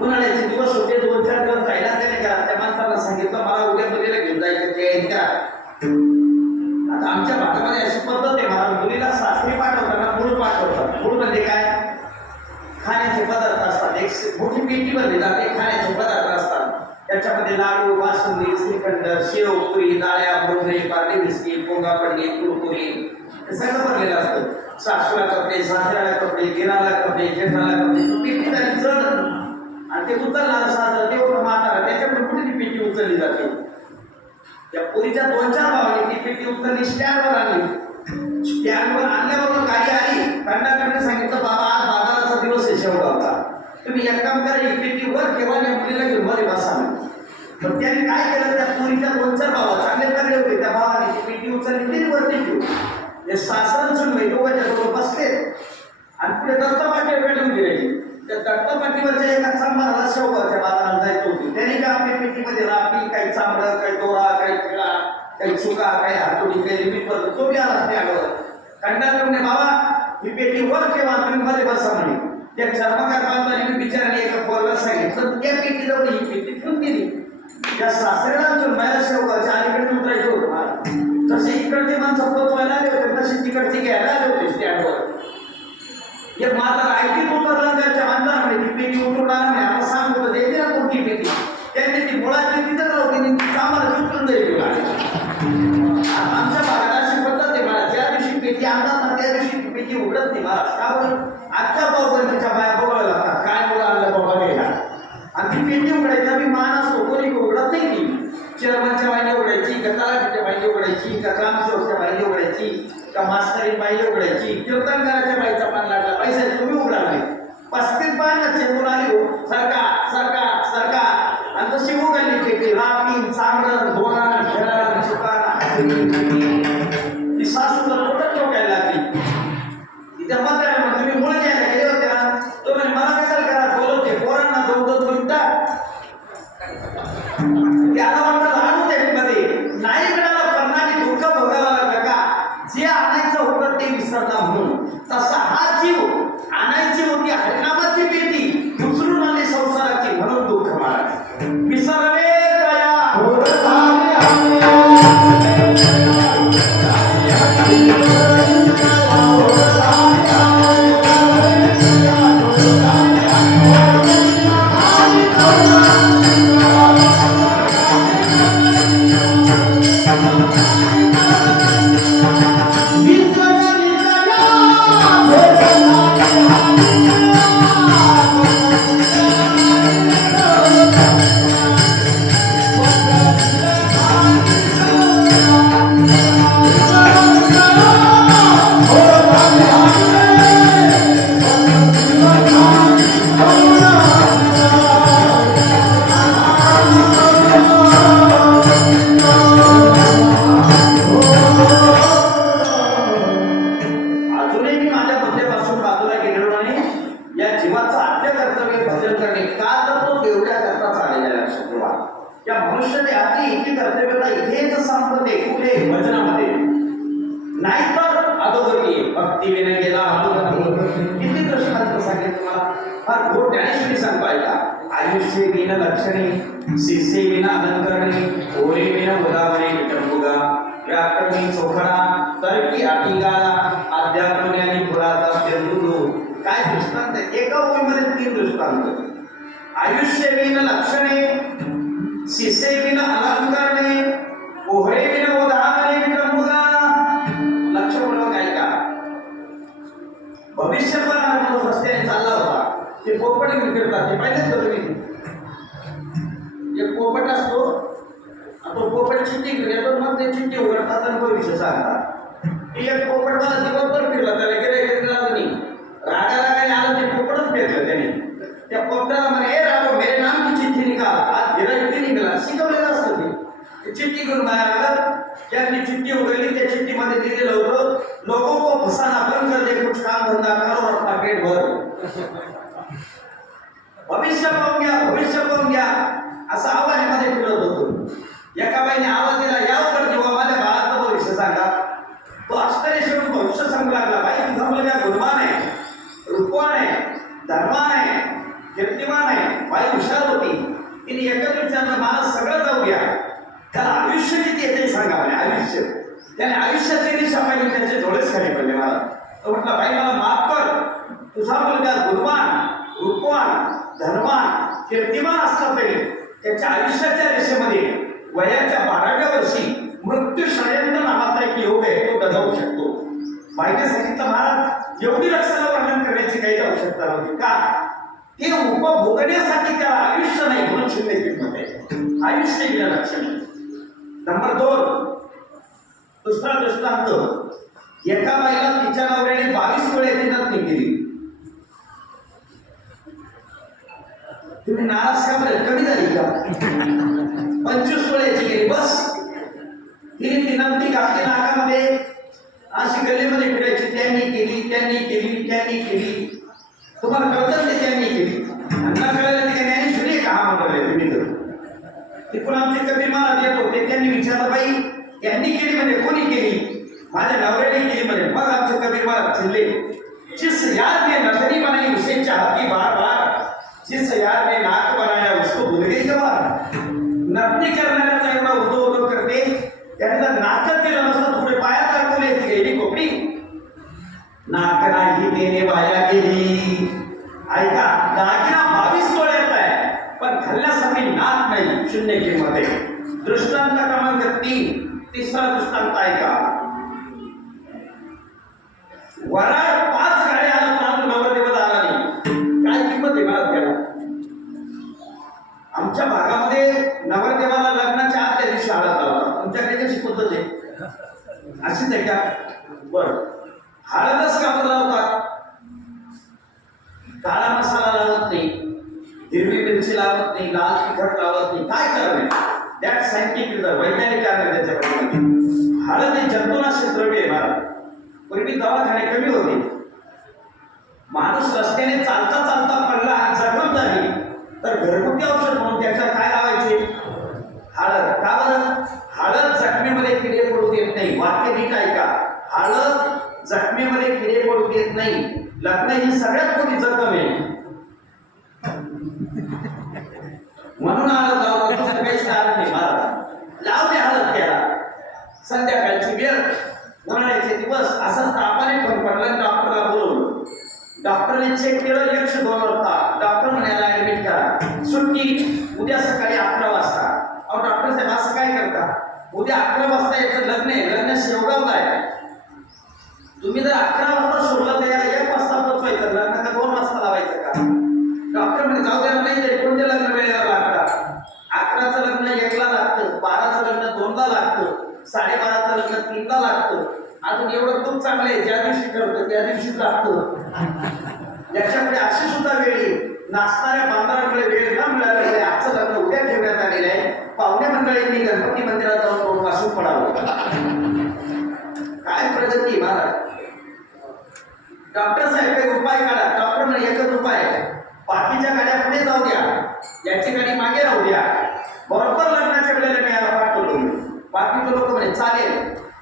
उन्हाळ्याचे दिवस होते, 2-4 दिवस राहिला. त्याने त्या माणसाला सांगितलं मला उद्या मुलीला घेऊन जायचं ते का. आता आमच्या भागामध्ये अशी पद्धत आहे, मला मुलीला सासरी पाठवताना मूळ पाठवतात. मूळ म्हणजे काय? खाण्याचे पदार्थ असतात. एक मोठी पेटी भरली जाते, खाण्याचे पदार्थ असतात. त्याच्यामध्ये लाडू, बासुंदी, श्रीखंड, शेव, पुरी, डाळ्या, बोंबरे, पार्ले बिस्किट, पोंगा पडली, कुरकुरी हे सगळं भरलेलं असतं. सासूला कपडे, सासऱ्याला कपडे, गिराला कपडे, जेठाला कपडे. पेटी झाली जड आणि ते उचलला सासरा ते होतं म्हातारा. त्याच्याकडे कुठे ती पेटी उचलली जाते? त्या पुरीच्या 2-4 भावांनी ती पेटी उचलली, स्टँडवर आणली. स्टँडवर आणल्याबरोबर गाडी आली. कंडक्टरने सांगितलं बाबा आज बाजाराचा दिवस आहे शेवगावचा, तुम्ही एक काम करा, ही पेटी वर ठेवा आणि मुलीला घेऊन मध्ये बसा. पण त्याने काय केलं? त्या पुरीच्या 2-4 भावा चांगले करले होते. त्या भावाने ती पेटी उचलली, ती वरती ठेवली. हे सासरा सुनबाई दोघांच्या जवळ बसले आणि पुढे दत्तपाटीवर घेऊन गेले. त्या दत्तपाटीवरच्या एका चांभाराला शेवगावच्या बाजारात जायचं होती. त्याने काय आपल्या पेटीमध्ये रापी, काही चांबडं, काही दोरा, काही खिळा, काही चुका, काही हातोडी, काही लिमिट पडतो. तो बी आला त्यावर. कंडक्टरने बाबा ही पेटी वर ठेवा, तुम्ही मध्ये बसा म्हणे. त्या चर्मकार बांधवाने बिचाराने एका पोराला सांगितलं, त्या पेटीजवळ ही पेटी ठेवून दिली. त्या सासऱ्याला बाहेर शेवगावच्या अलीकडे उतरायचं होतं. तसे इकडचे माणसं पोचवायला आले होते, तसे तिकडचे घ्यायला आले होते स्टँडवर. एक म्हातारा ऐकीत उतरला, त्याच्या माणसाला म्हणे ती पेटी उतरणार म्हणे. आता सांग होतं द्यायची ना कोणती पेटी. त्यांनी ती मुळाची तिथंच राहते, कामाला उतरून जाईल. आमच्या भागात अशी पद्धत आहे मला, ज्या दिवशी पेटी आणतात ना त्या दिवशी ती पेटी उघडत नाही मला. का बरं? आजच्या पावगंतीच्या बाया बघायला लागतात काय मुलं आणलं बाबा घ्यायला. आणि ती पेटी उघडायचा मी मान असतो, कोणी उघडत नाही. ती चेअरमनच्या बाईने उघडायची, का तलाठीच्या बाईने उघडायची, का ग्रामसेवकच्या बाईने उघडायची, का मास्तरी बाईने उघडायची, कीर्तनकाराच्या बाईचा पान लागला, पैसा तुम्ही उघडाले. 35 बायांना चेंबून आली हो, सरकार सरकार सरकार. आणि तशी उघडली पेटी, रापी, चांगलं, धोरण, खेळण, चुकार, ती सासूला पोटात ठोकायला लागली. तिच्या म्हाताऱ्या म्हणून तुम्ही मुळे घ्यायला गेले होते ना, तो म्हणे मला कशाला करा बोलवते, पोरांना 2-2 मिनिटं. त्याला म्हणतात आणू मध्ये नाही मिळाला परणाने दुःख भोगावं लागलं का? जे आणायचं होतं ते विसरला म्हणून. तसा हा जीव आणायची होती हरिनामाची पेटी, उचलून आली संसाराची म्हणून दुःख महाराज. विसरले दया आयुष्य विन लक्षणे, शिसे विन अलंकरणे, पोहळे विन उदाहरणे विटंबुगा. लक्ष म्हणून काय का भविष्य पण माणूस रस्त्याने चालला होता, ते पोपट घेऊन फिरतात. ते पाहिजेच का तुम्ही? एक पोपट असतो, तो पोपट चिठ्ठी घेऊन येतो, मग ते चिठ्ठी उघडतात आणि भविष्य सांगतात. ती एक पोपट मला दिवसभर फिरला, त्याला गिरायला नाही. रागाला काही आलं ते पोपटच फिरलं त्याने. त्या पोपटाला म्हणे ए राघव मेरे नाम की चिठ्ठी निकाल, आज घेऊन बाहेर आलं. त्यांनी चिठ्ठी उघडली. त्या चिठ्ठीमध्ये दिलेलं होतं, लोगों को फसाना बंद कर दे, कुछ काम धंदा करो और अपना पेट भरो. भविष्य पाहून घ्या असं आव्हानामध्ये फिरत होतो. एका बाईने आवाज दिला, यावर जेव्हा माझ्या बाळाचं भविष्य सांगा. तो आश्चर्य शेवट भविष्य सांगू लागला. बाई, तुझा मुलगा गुणवान आहे, रूपवान आहे, धर्मान आहे, कीर्तिमान आहे. बाई हुशार होती. तिने एकच विचारलं, मला सगळं जाऊ घ्या, त्याला आयुष्य किती येते सांगा म्हणे. आयुष्य. त्याने आयुष्याची दिशा पाहिली, त्याचे डोळेच खाली पडले. मला तो म्हटला, बाई मला माफ कर, तुझा मुलगा गुणवान, रूपवान, धर्मान, कीर्तिमान असला तरी त्याच्या आयुष्याच्या रेषेमध्ये वयाच्या 12व्या वर्षी मृत्यू षडयंत्र नावाचा एक योग आहे, तो गजावू शकतो. बाईने सांगितलं, महाराज एवढी लक्षणं वर्णन करण्याची काही आवश्यकता नव्हती. का? ते उपभोगण्यासाठी त्याला आयुष्य नाही म्हणून शिंदेमध्ये आयुष्य गेलं लक्षण. नंबर 2, दुसरा दृष्टांत. एका बाईला तिच्या नवऱ्याने 22 वेळेची नथनी केली. तुम्ही नाराज का बरं? कमी झाली का? 25 वेळेची केली बस. तिने ती नथनी घातली नाकामध्ये, अशी गल्लीमध्ये फिरायची. त्यांनी केली. तुम्हाला कळतं ते त्यांनी केली. न कळलं ते ज्ञानेश्वरी का म्हणले तुम्ही तर. तिकडून आमचे कबीर महाराज येत होते. त्यांनी विचारलं, बाई त्यांनी केली म्हणजे कोणी केली? माझ्या नवऱ्याने केली म्हणे. मग आमचे कबीर महाराज चिल्ले, जिस यार ने नथनी बनाई उसे चाहती बार बार, जिस यार ने नाक बनाया उसको भूल गई जवार. नथनी करणाऱ्याचा एवढा उदो करते, त्याने जर नाकच दिलं नसतं, थोडे पायात अडकवले गेली कोपडी. नाक नाही देणे वाया गेली. ऐका, दागिना 22 तोळ्याचा आहे, पण घालण्यासाठी नाक नाही, शून्य किंमत आहे. दृष्टांत क्रमांक 3, तिसरा दृष्टांत ऐका. वराड 5 गाड्या आला पण अजून नवरदेवाला आला नाही. काय किंमत आहे मला त्याला? आमच्या भागामध्ये नवरदेवाला लग्नाच्या आदल्या दिवशी हळद लावतात. तुमच्याकडे कशी पद्धत आहे? अशीच आहे का? बरं, हळदच का बरं लावतात? काळा मसाला लावत नाही, हिरवी मिरची लावत नाही, लाल तिखट लावत नाही. काय कारण आहे? दॅट सायंटिफिक वैज्ञानिक कारण आहे त्याच्याकडे. हळद हे जंतुनाशक द्रव्य आहे. मला पूर्वी दवाखाने कमी होते. माणूस रस्त्याने चालता चालता पडला, जखम झाली, तर घरगुती औषध म्हणून त्याच्यावर काय लावायचे? हळद. का बरं? हळद जखमेमध्ये किडे पडू देत नाही. वाक्य नीट ऐका. हळद जखमेमध्ये किडे पडू देत नाही. लग्न ही सगळ्यात मोठी जखम आहे, म्हणून हळद लावतो. काहीच कारण नाही. मला लावते हळद त्याला. संध्याकाळची वेळ, उन्हाळ्याचे दिवस, असं तापाने पडला. डॉक्टरला बोलवलं. डॉक्टरने चेक केलं, 102 वाजता. डॉक्टर म्हणाला ऍडमिट करा, सुट्टी, उद्या सकाळी 11 वाजता. अहो डॉक्टर साहेब असं काय करता? उद्या 11 वाजता याचं लग्न आहे, लग्न शेवगावला आहे. तुम्ही जर 11 वाजता सोडलं तर याला 1 वाजता पोहोचवायचं, लग्न का 2 वाजता लावायचं का? डॉक्टर म्हणे जाऊ द्या, नाही तरी कोणते लग्न वेळेवर लागतात? 11चं लग्न 1ला लागतं, 12चं लग्न 2ला लागतं, 12:30चं लग्न 3ला लागतं. अजून एवढं खूप चांगलं आहे, ज्या दिवशी ठरतं त्या दिवशीच लागतं. याच्यामुळे अशी सुद्धा वेळी नाचणाऱ्या बांधवांकडे वेळ न मिळाल्यामुळे आजचं लग्न उद्या ठेवण्यात आलेलं आहे. पाहुणे मंडळींनी गणपती मंदिरात जाऊन तोंड वासून पडावं. काय प्रगती महाराज. डॉक्टर साहेब काही उपाय काढा. डॉक्टर म्हणे एकच उपाय, बाकीच्या गाड्या पुढे जाऊ द्या, याची गाडी मागे राहू द्या. बरोबर लग्नाच्या वेळेला मी याला पाठवतो. बाकीचे लोक म्हणे चालेल.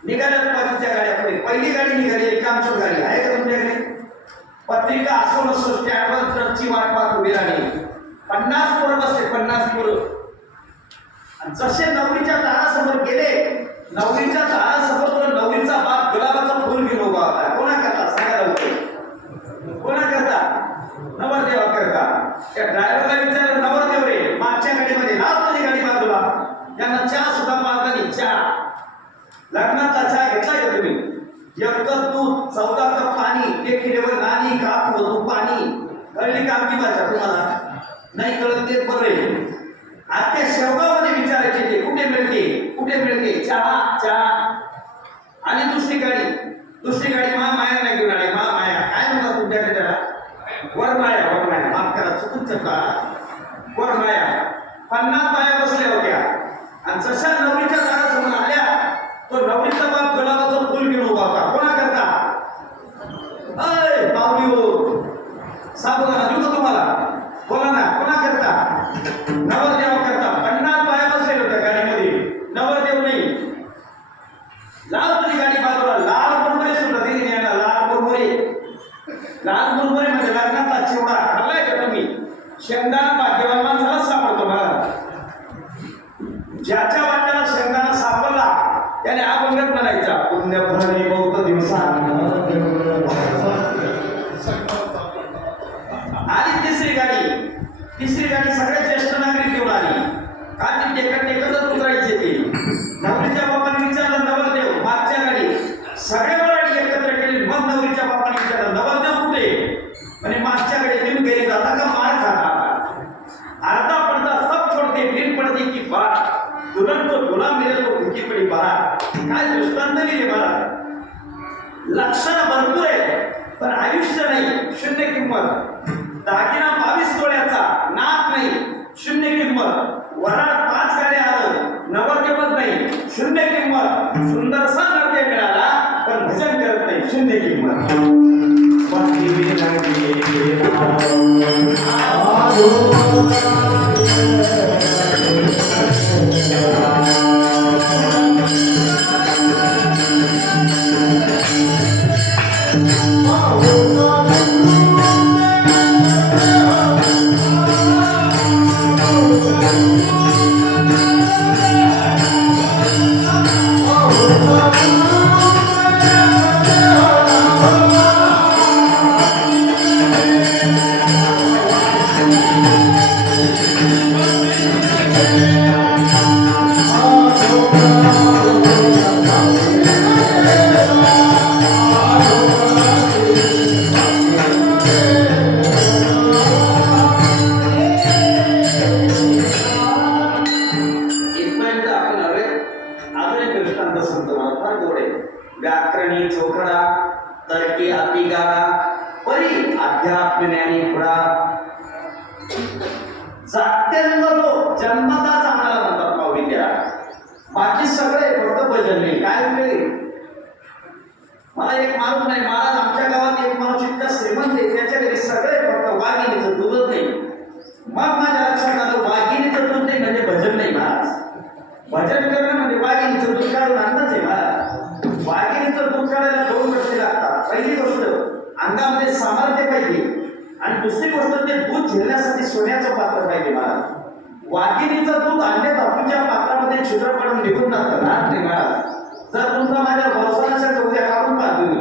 निघाल्यात बाकीच्या गाड्या पुढे. पहिली गाडी निघाली, रिकामचोर गाडी आहे का तुमच्याकडे? पत्रिका असो नसो स्टँडवर ट्रकची वाट पाहत उभी राहिली. 50 पोरं बसले, 50 पोरं. जसे नवरीच्या दारासमोर गेले, नवरीच्या दारासमोर नवरीचा बाप गुलाबाचा फुल घेऊन उभा होता. कोणा करता सांगा लवकर? कोणा करता? नवरदेवा करता. त्या ड्रायव्हरला विचारलं, नवरदेव रे, मागच्या गाडीमध्ये लावली गाडी बाजूला. त्यांना चहा सुद्धा पाहता नाही. चहा, लग्नातला चहा घेतलाय का तुम्ही? 1 कप दूध, 14 कप पाणी, ते किडेवर नाणी काप तू पाणी. कळली का आमची भाषा तुम्हाला? नाही कळत ते बरे. आता शेवगावमध्ये विचारायचे ते कुठे मिळते चहा. आणि दुसरी गाडी महामाया नाही घेऊन आली. महामाया काय म्हणतात तुमच्याकडे त्याला? वरमाया. माफ करा, चुकून चुका. वरमाया. 50 बाया बसल्या होत्या आणि जशा नवरीच्या दारासमोर ज्याच्या वाट्याला शेंगाना सापडला त्याने अभंगच म्हणायचा, पुण्यफळी बौद्ध दिवसा. आली तिसरी गाडी सगळ्यात ज्येष्ठ नागरिक घेऊन आली. का ती टेकतच उतरायचे ते. नवरीच्या बापाने विचारलं नवरदेव मागच्या गाडी, सगळ्या गाडी एकत्र केली. मग नवरीच्या बापाने विचारलं नवरदेव कुठे? म्हणे मागच्या गाडी. तुम्ही घरी जाता का मार खाता? अर्धा पडता सब छोड़ते फिर पड़ती की बात, दुल्हन को दूल्हा मिले तो भूखी पड़ी बात. काय दृष्टांत लिहिले महाराज. लक्षणं भरपूर आहे पण आयुष्य नाही, शून्य किंमत. दागिना 22 तोळ्याचा, नाक नाही, शून्य किंमत. वराड 5 गाड्या आलं, नवरदेवच नाही, शून्य किंमत. सुंदरसा नृत्य मिळाला पण भजन करत नाही, शून्य किंमत. व्याकरणी चोखडा, तर्के अतिगारा, परी अध्यात्म ज्ञानी खुडा. जात्यंग तो जन्मता चांगला म्हणतात पावली त्या. बाकी सगळे फक्त भजन नाही. काय मिळेल मला एक मालूम नाही. महाराज आमच्या गावात एक माणूस इतका श्रीमंत आहे, त्याच्या घरी सगळे फक्त वाघिणीचं दूधच नाही. मग माझ्या लक्षात आलं वाघिणीचं दूध नाही म्हणजे भजन नाही महाराज. भजन करणं म्हणजे वाघिणीचं दूध काढून आणणंच आहे महाराज. वाघिणीचं दूध काढायला 2 गोष्टी लागतात. पहिली गोष्ट अंगामध्ये सामर्थ्य पाहिजे आणि दुसरी गोष्ट ते दूध झेलण्यासाठी सोन्याचं पात्र पाहिजे महाराज. वाघिणीचं दूध अन्य धातूच्या पात्रामध्ये छिद्र पडून निघून जातं ना ते महाराज. जर तुमचा माझ्या भरोसाच्या उद्या काढून पाहतो मी.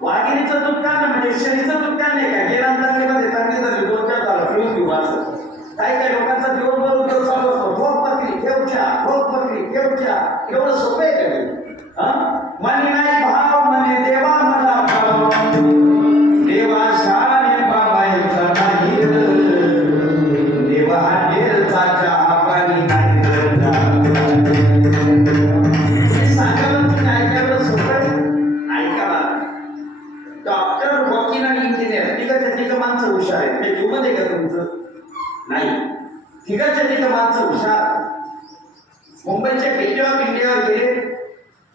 वाघिणीचं दूध का म्हणजे शेळीचं दूध का नाही. काय गेल्यामध्ये चांगली झाली 2-4 तास पिऊन घेऊ असं. काही लोकांचा दिवसभर उद्योग चालू असतो. भोग बकरी ठेवच्या, भोग बकरी ठेवच्या. एवढं सोपं आहे का? मनी नाही भाव म्हणे देवा मला भाव, देवा शाने बाबाईचा नाही, देवा हॉटेलचा चहा पाणी नाही. सांगायला तुम्ही ऐकायला सोपं ऐका मला. डॉक्टर, वकील आणि इंजिनियर तिघं माणसं हुशार आहेत. हे जीवमध्ये का तुमचं नाही. तिघं माणसं हुशार. मुंबईच्या गेट ऑफ इंडियावर गेले,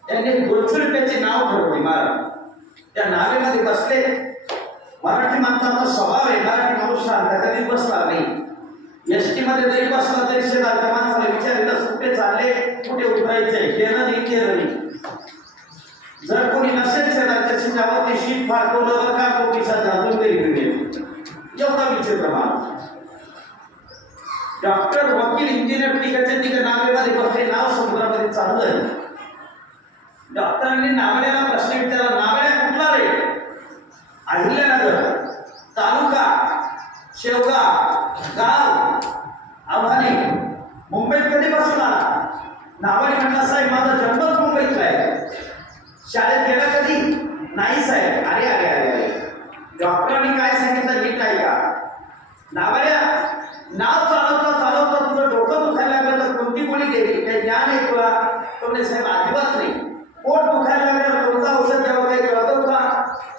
त्यांनी गोलचुरट्याचे नाव ठरवले महाराज. त्या नावेमध्ये बसले. मराठी माणसाचा स्वभाव आहे, मराठी माणूस शांत कधी बसणार नाही. एसटी मध्ये जरी बसला तरी शेजारच्या माणसाला विचारलं कुठे चालले, कुठे उतरायचे, केलं नाही. जर कोणी नसेल शेजारच्या सीटावरती शीट फाडतो का तो पिसा घालून तरी घेऊन एवढा विचित्र माणूस. डॉक्टर, वकील, इंजिनियर तिघं नावेमध्ये बसले. नाव समुद्रामध्ये चाललंय. डॉक्टरांनी नावड्याला प्रश्न विचारला, नावड्या कुठला रे? अहिल्यानगर, तालुका शेवगाव, गाव आव्हाने. मुंबईत कधीपासून आला? नावाने म्हटलं साहेब माझा जन्मच मुंबईतला आहे. शाळेत गेला कधी? नाही साहेब. अरे अरे अरे अरे. डॉक्टरांनी काय सांगितलं नीट आहे का? नावड्या नाव चालवता तुझं डोकं दुखायला लागलं तर कोणती गोळी गेली? काही ज्ञान आहे तुला? तो म्हणजे साहेब अजिबात नाही. पोट दुखायला लागल्यावर कोणतं औषध द्यावं काही कळतं तुला?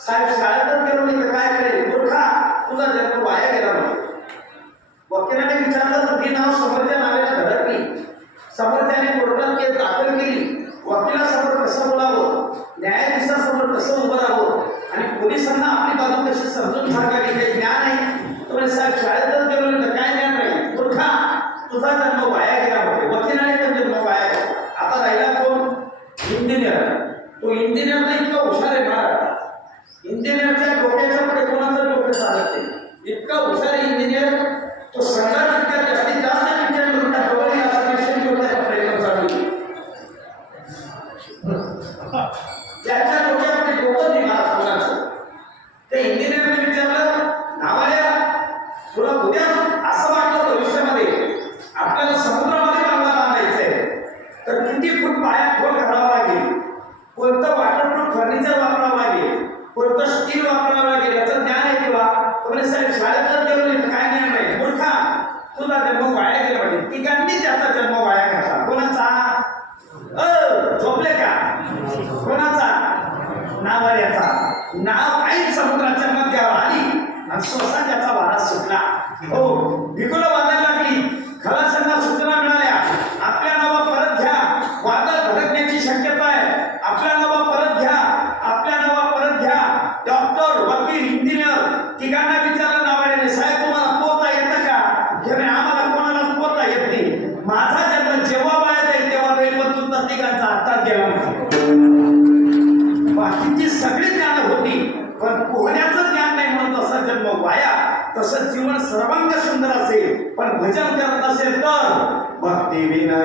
साहेब शाळेतच गेलो नाही तर काय करेल? मूर्खा, तुझा जन्म वाया गेला म्हणजे. वकिलाने विचारलं तर ती नाव समोरच्या नावाला धडकली. समोरच्याने कोर्टात केस दाखल केली. वकिलासमोर कसं बोलावं, न्यायाधीशासमोर कसं उभं राहावं आणि पोलिसांना आपली बाजू कशी समजून सांगावी काही ज्ञान आहे? तो साहेब शाळेतच गेलो नाही तर काय ज्ञान नाही. मूर्खा, तुझा जन्म वाया गेला होते. वकिलाने पण जन्म वाया गेला. आता राहिला कोण? इंजिनियर. तो इंजिनियर तर इतका हुशार आहे महाराज. इंजिनियरच्या डोक्याच्या पुढे कोणाचं डोकं चालत नाही. इतका हुशार इंजिनियर तो सगळा जितका जास्तीत जास्त इंजिनियर काय झालं म्हणजे तिघांनी त्याचा जन्म वाया घातला. कोणाचा? झोपले का? कोणाचा? नावाड्याचा. नाव आई समुद्राच्या मध्यावर आली आणि स्वतः त्याचा वारा सुटला. हो, बिगुल वाजायला लागली. खलासांना सूचना मिळाल्या, आपल्या नावा परत घ्या, वादळ धडकण्याची शक्यता आहे, आपल्या नावा परत घ्या, आपल्या नावा परत घ्या. डॉक्टर, वकील, इंजिनियर तिघांना विचारलं नावाड्याने, साहेब तुम्हाला पोहता येतं का? हे आम्हाला कोणालाच पोहता येत नाही. माझा जन्म जेव्हा वाया जाईल तेव्हा जाईल, पण तुमचा तिघांचा आत्ताच गेला नाही. बाकीची सगळी ज्ञान होती, पण पोहण्याचं ज्ञान नाही म्हणून तसा जन्म वाया. तसं जीवन सर्वांग सुंदर असेल, पण भजन करत असेल तर भक्ती विना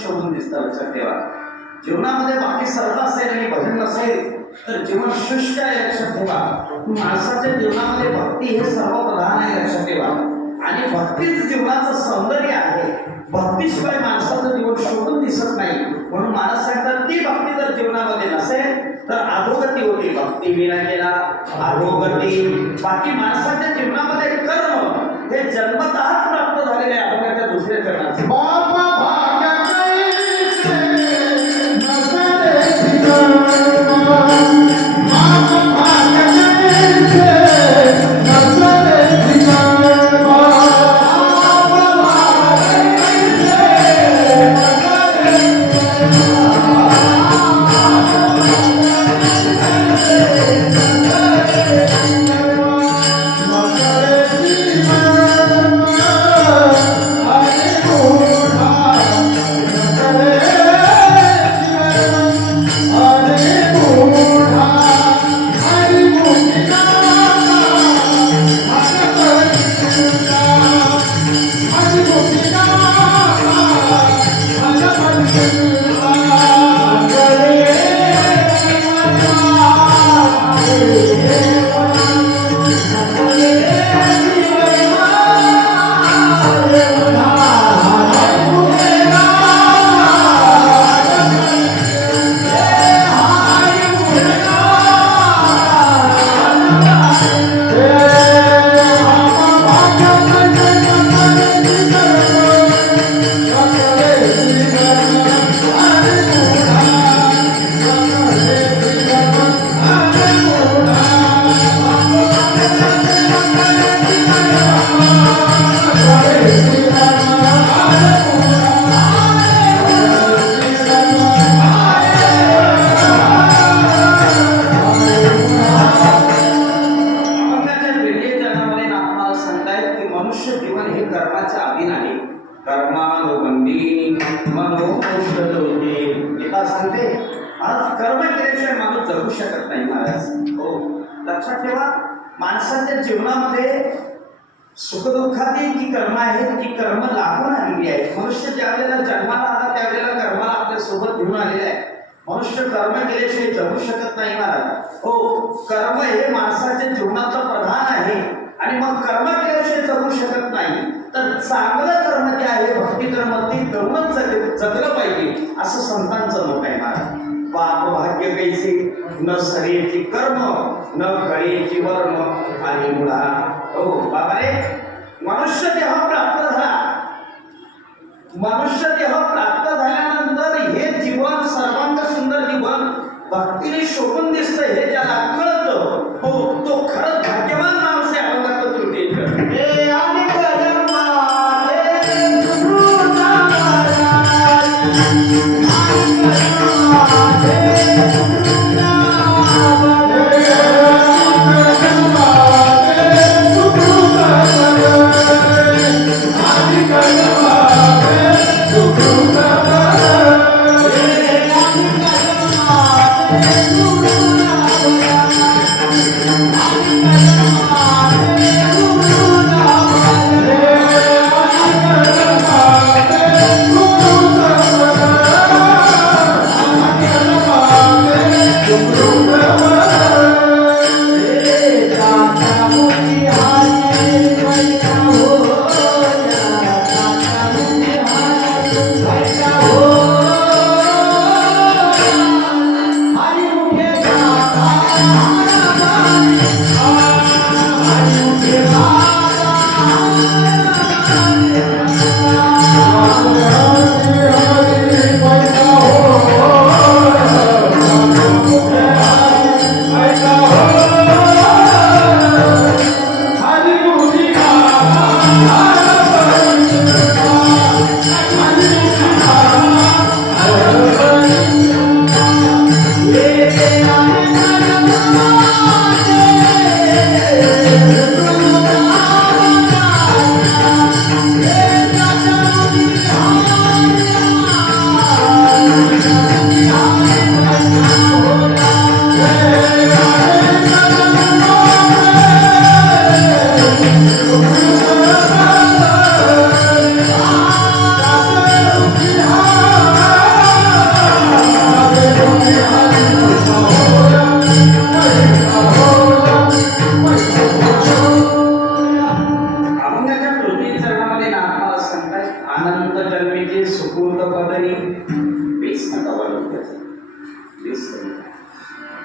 शोधून दिसतं. लक्षात ठेवा, जीवनामध्ये बाकी सरळ असेल आणि भजन नसेल तर जीवन शुष्क आहे. लक्षात ठेवा, माणसाच्या जीवनामध्ये भक्ती हे सर्वप्रधान आहे. लक्षात ठेवा, आणि भक्तीच जीवनाचं सौंदर्य आहे. भक्तीशिवाय माणसाचं जीवन शोधून दिसत नाही. म्हणून माणस सांगतात ती भक्ती जर जीवनामध्ये नसेल तर अधोगती होती. भक्ती विना केला अधोगती. बाकी माणसाच्या जीवनामध्ये कर्म हे जन्मतःच प्राप्त झालेले अभंगाच्या दुसऱ्या चरणाचे शकत नाही महाराज. हो, लक्षात ठेवा, माणसाच्या जीवनामध्ये सुखदुःखातील जी कर्म आहेत ती कर्म लागून आलेली आहेत. मनुष्य ज्या वेळेला जन्माला आला त्यावेळेला कर्माला आपल्या सोबत घेऊन आलेले आहे. मनुष्य कर्म केल्याशिवाय जगू शकत नाही महाराज. हो, कर्म हे माणसाच्या जीवनाचं प्रधान आहे. आणि मग कर्म केल्याशिवाय जगू शकत नाही तर चांगलं कर्म जे आहे भक्ती कर्म ते करूनच जगलं पाहिजे असं संतांचं मत आहे महाराज. पाप भाग्य कैसे न सरेची कर्म न कळेची वर्म आणि मुळा. हो बाबा रे, मनुष्य जेव्हा प्राप्त मनुष्य देह प्राप्त झाल्यानंतर हे जीवन सर्वांग सुंदर जीवन भक्तीने शोभून दिसतं हे ज्याला कळतं तो खरंच भाग्यवान माणूस आहे. आपण दाखवतो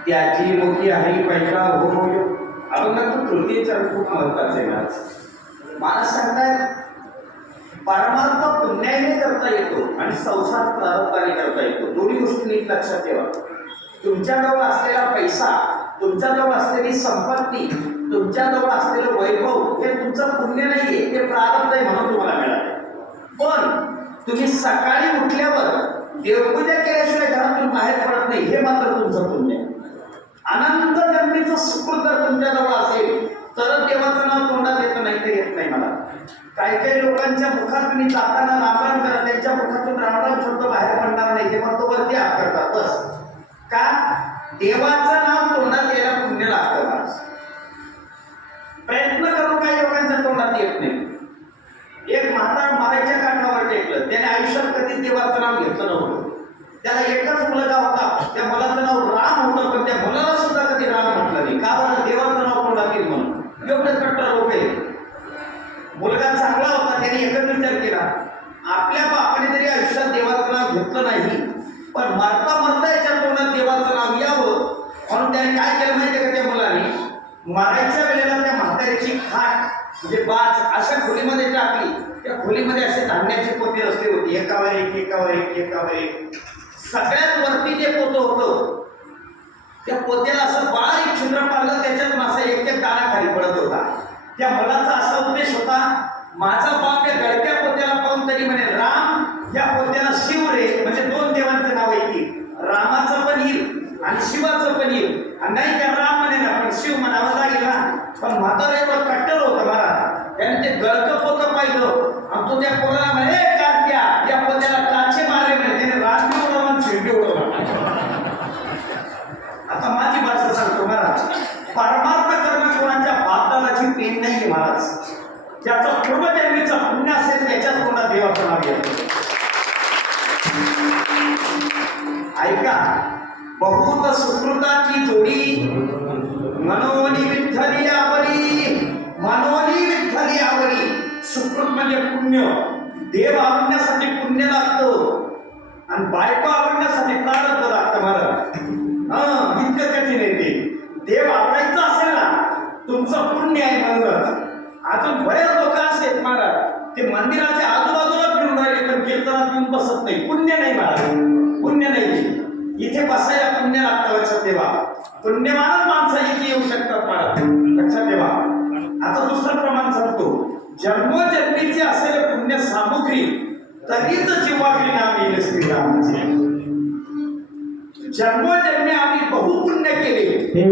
त्याची मोठी आहे पैका हो आपण तृतीय चरण खूप महत्वाचे आहे. माणूस सांगतात परमार्थ पुण्याने करता येतो आणि संसार प्रारब्धाने करता येतो. दोन्ही गोष्टी नीट लक्षात ठेवा. तुमच्याजवळ असलेला पैसा, तुमच्याजवळ असलेली संपत्ती, तुमच्याजवळ असलेलं वैभव हे तुमचं पुण्य नाहीये, ते प्रारब्ध आहे म्हणून तुम्हाला मिळाले. पण तुम्ही सकाळी उठल्यावर देवपूजा केल्याशिवाय घरातून बाहेर पडत नाही हे मात्र तुमचं पुण्य आहे. अनंत जन्मीचं सुकृत जर तुमच्याजवळ असेल तर देवाचं नाव तोंडात येतं, नाही तर येत नाही. मला काही काही लोकांच्या मुखात मी जाताना रामराम करा, त्यांच्या मुखातून रामराम शब्द बाहेर पडणार नाही, ते मग तो वरती हात करतात. बस का देवाचं नाव तोंडात यायला पुण्य लागतं. माणूस प्रयत्न करून काही लोकांच्या तोंडात येत नाही. एक म्हातार मारायच्या काठावर टेकलं, त्याने आयुष्यात कधीच देवाचं नाव घेतलं नव्हतं. त्याला एकच मुलगा होता, त्या मुलाचं नाव राम होतं, पण त्या मुलाला सुद्धा कधी राम म्हटलं नाही. का बरं? देवाचं नाव तोंडात येईल म्हणून. एवढे कट्टर लोक आहे. मुलगा चांगला होता, त्याने एकच विचार केला, आपल्या बापाने तरी आयुष्यात देवाचं नाव घेतलं नाही, पण मरता मरता याच्या तोंडात देवाचं नाव यावं म्हणून त्याने काय केलं माहिती का? त्या मुलाने मारायच्या वेळेला त्या म्हातारीची खाट म्हणजे बाज अशा खोलीमध्ये टाकली. त्या खोलीमध्ये असे धान्याची पोती रचली होती, एकावर एक एकावर एक एकावर एक. सगळ्यात वरती जे पोतं होतं त्या पोत्याला असं बारीक छिद्र पाडलं, त्याच्यातून असा एक एक दाणा खाली पडत होता. त्या मुलाचा असा उद्देश होता, माझा बाप या गळत्या पोत्याला पाहून तरी म्हणे राम, या पोत्याला शिव रे, म्हणजे दोन देवांचं नाव येतील, रामाचं पण येईल आणि शिवाचं पण येईल. आणि नाही त्या राम म्हणे ना, पण शिव म्हणावं लागेल ना. पण म्हातारा एवढं कट्टर होतं मला, त्याने ते गळतं पोतं पाहिलं आणि तो त्या पोराला म्हणे कार्त्या, या पोत्याला काचे मारले म्हणे. त्याने राजवी उडवून शिंपी उडवला. आता माझी भाषा सांगतो महाराज, परमार्थ करणं कोणाच्या बापदादाची पेन नाहीये महाराज. ज्याचा पूर्वजन्मीचा पुण्य असेल त्याच्याच कोणा देवाचं नाव येतं. ऐका, बहुत सुकृताची जोडी मनोनी विठ्ठली आवडी, मनोनी विठ्ठली आवडी. सुकृत म्हणजे पुण्य. देव आवडण्यासाठी पुण्य लागतं आणि बायको आवडण्यासाठी प्रारब्ध लागतं महाराज. इतकं कठीण आहे ते. देव आवडायचं असेल ना, तुमचं पुण्य आहे म्हणून. अजून बरेच लोक असेल महाराज, ते मंदिराच्या आजूबाजूला फिरून राहिले पण कीर्तनात येऊन बसत नाही, पुण्य नाही मला, पुण्य नाही. इथे बसायला पुण्य लागतं, लक्षात ठेवा. पुण्यवान माणसं इथे येऊ शकतात मला, लक्षात ठेवा. आता दुसरं प्रमाण सांगतो, जन्मोजन्मीचे असेल पुण्य सामुग्री तरीच जीवाग्री नाम येईल श्रीरामाचे. जन्मोजन्मी आम्ही बहुपुण्य केले, हे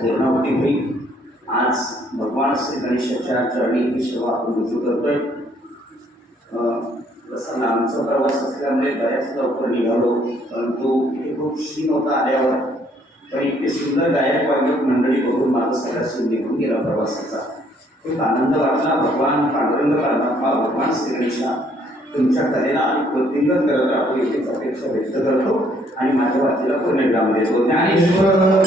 पूर्णाहुती होईल. आज भगवान श्री गणेशाच्या चरणी ही सेवा आपण रुजू करतोय. प्रसन्न आमचा प्रवास असल्यामुळे बऱ्याच लवकर निघालो, परंतु इथे खूप शीन होता आल्यावर. पण इतके सुंदर गायक वादक मंडळी बघून माझा सगळा शीन निघून गेला प्रवासाचा. खूप आनंद वाटला. भगवान पांडुरंग परमात्मा, भगवान श्री गणेशा तुमच्या कलेला अधिक वृद्धिंगत करत राहू याचीच अपेक्षा व्यक्त करतो आणि माझ्या वाचीला पूर्ण विराम देतो. ज्ञानेश्वर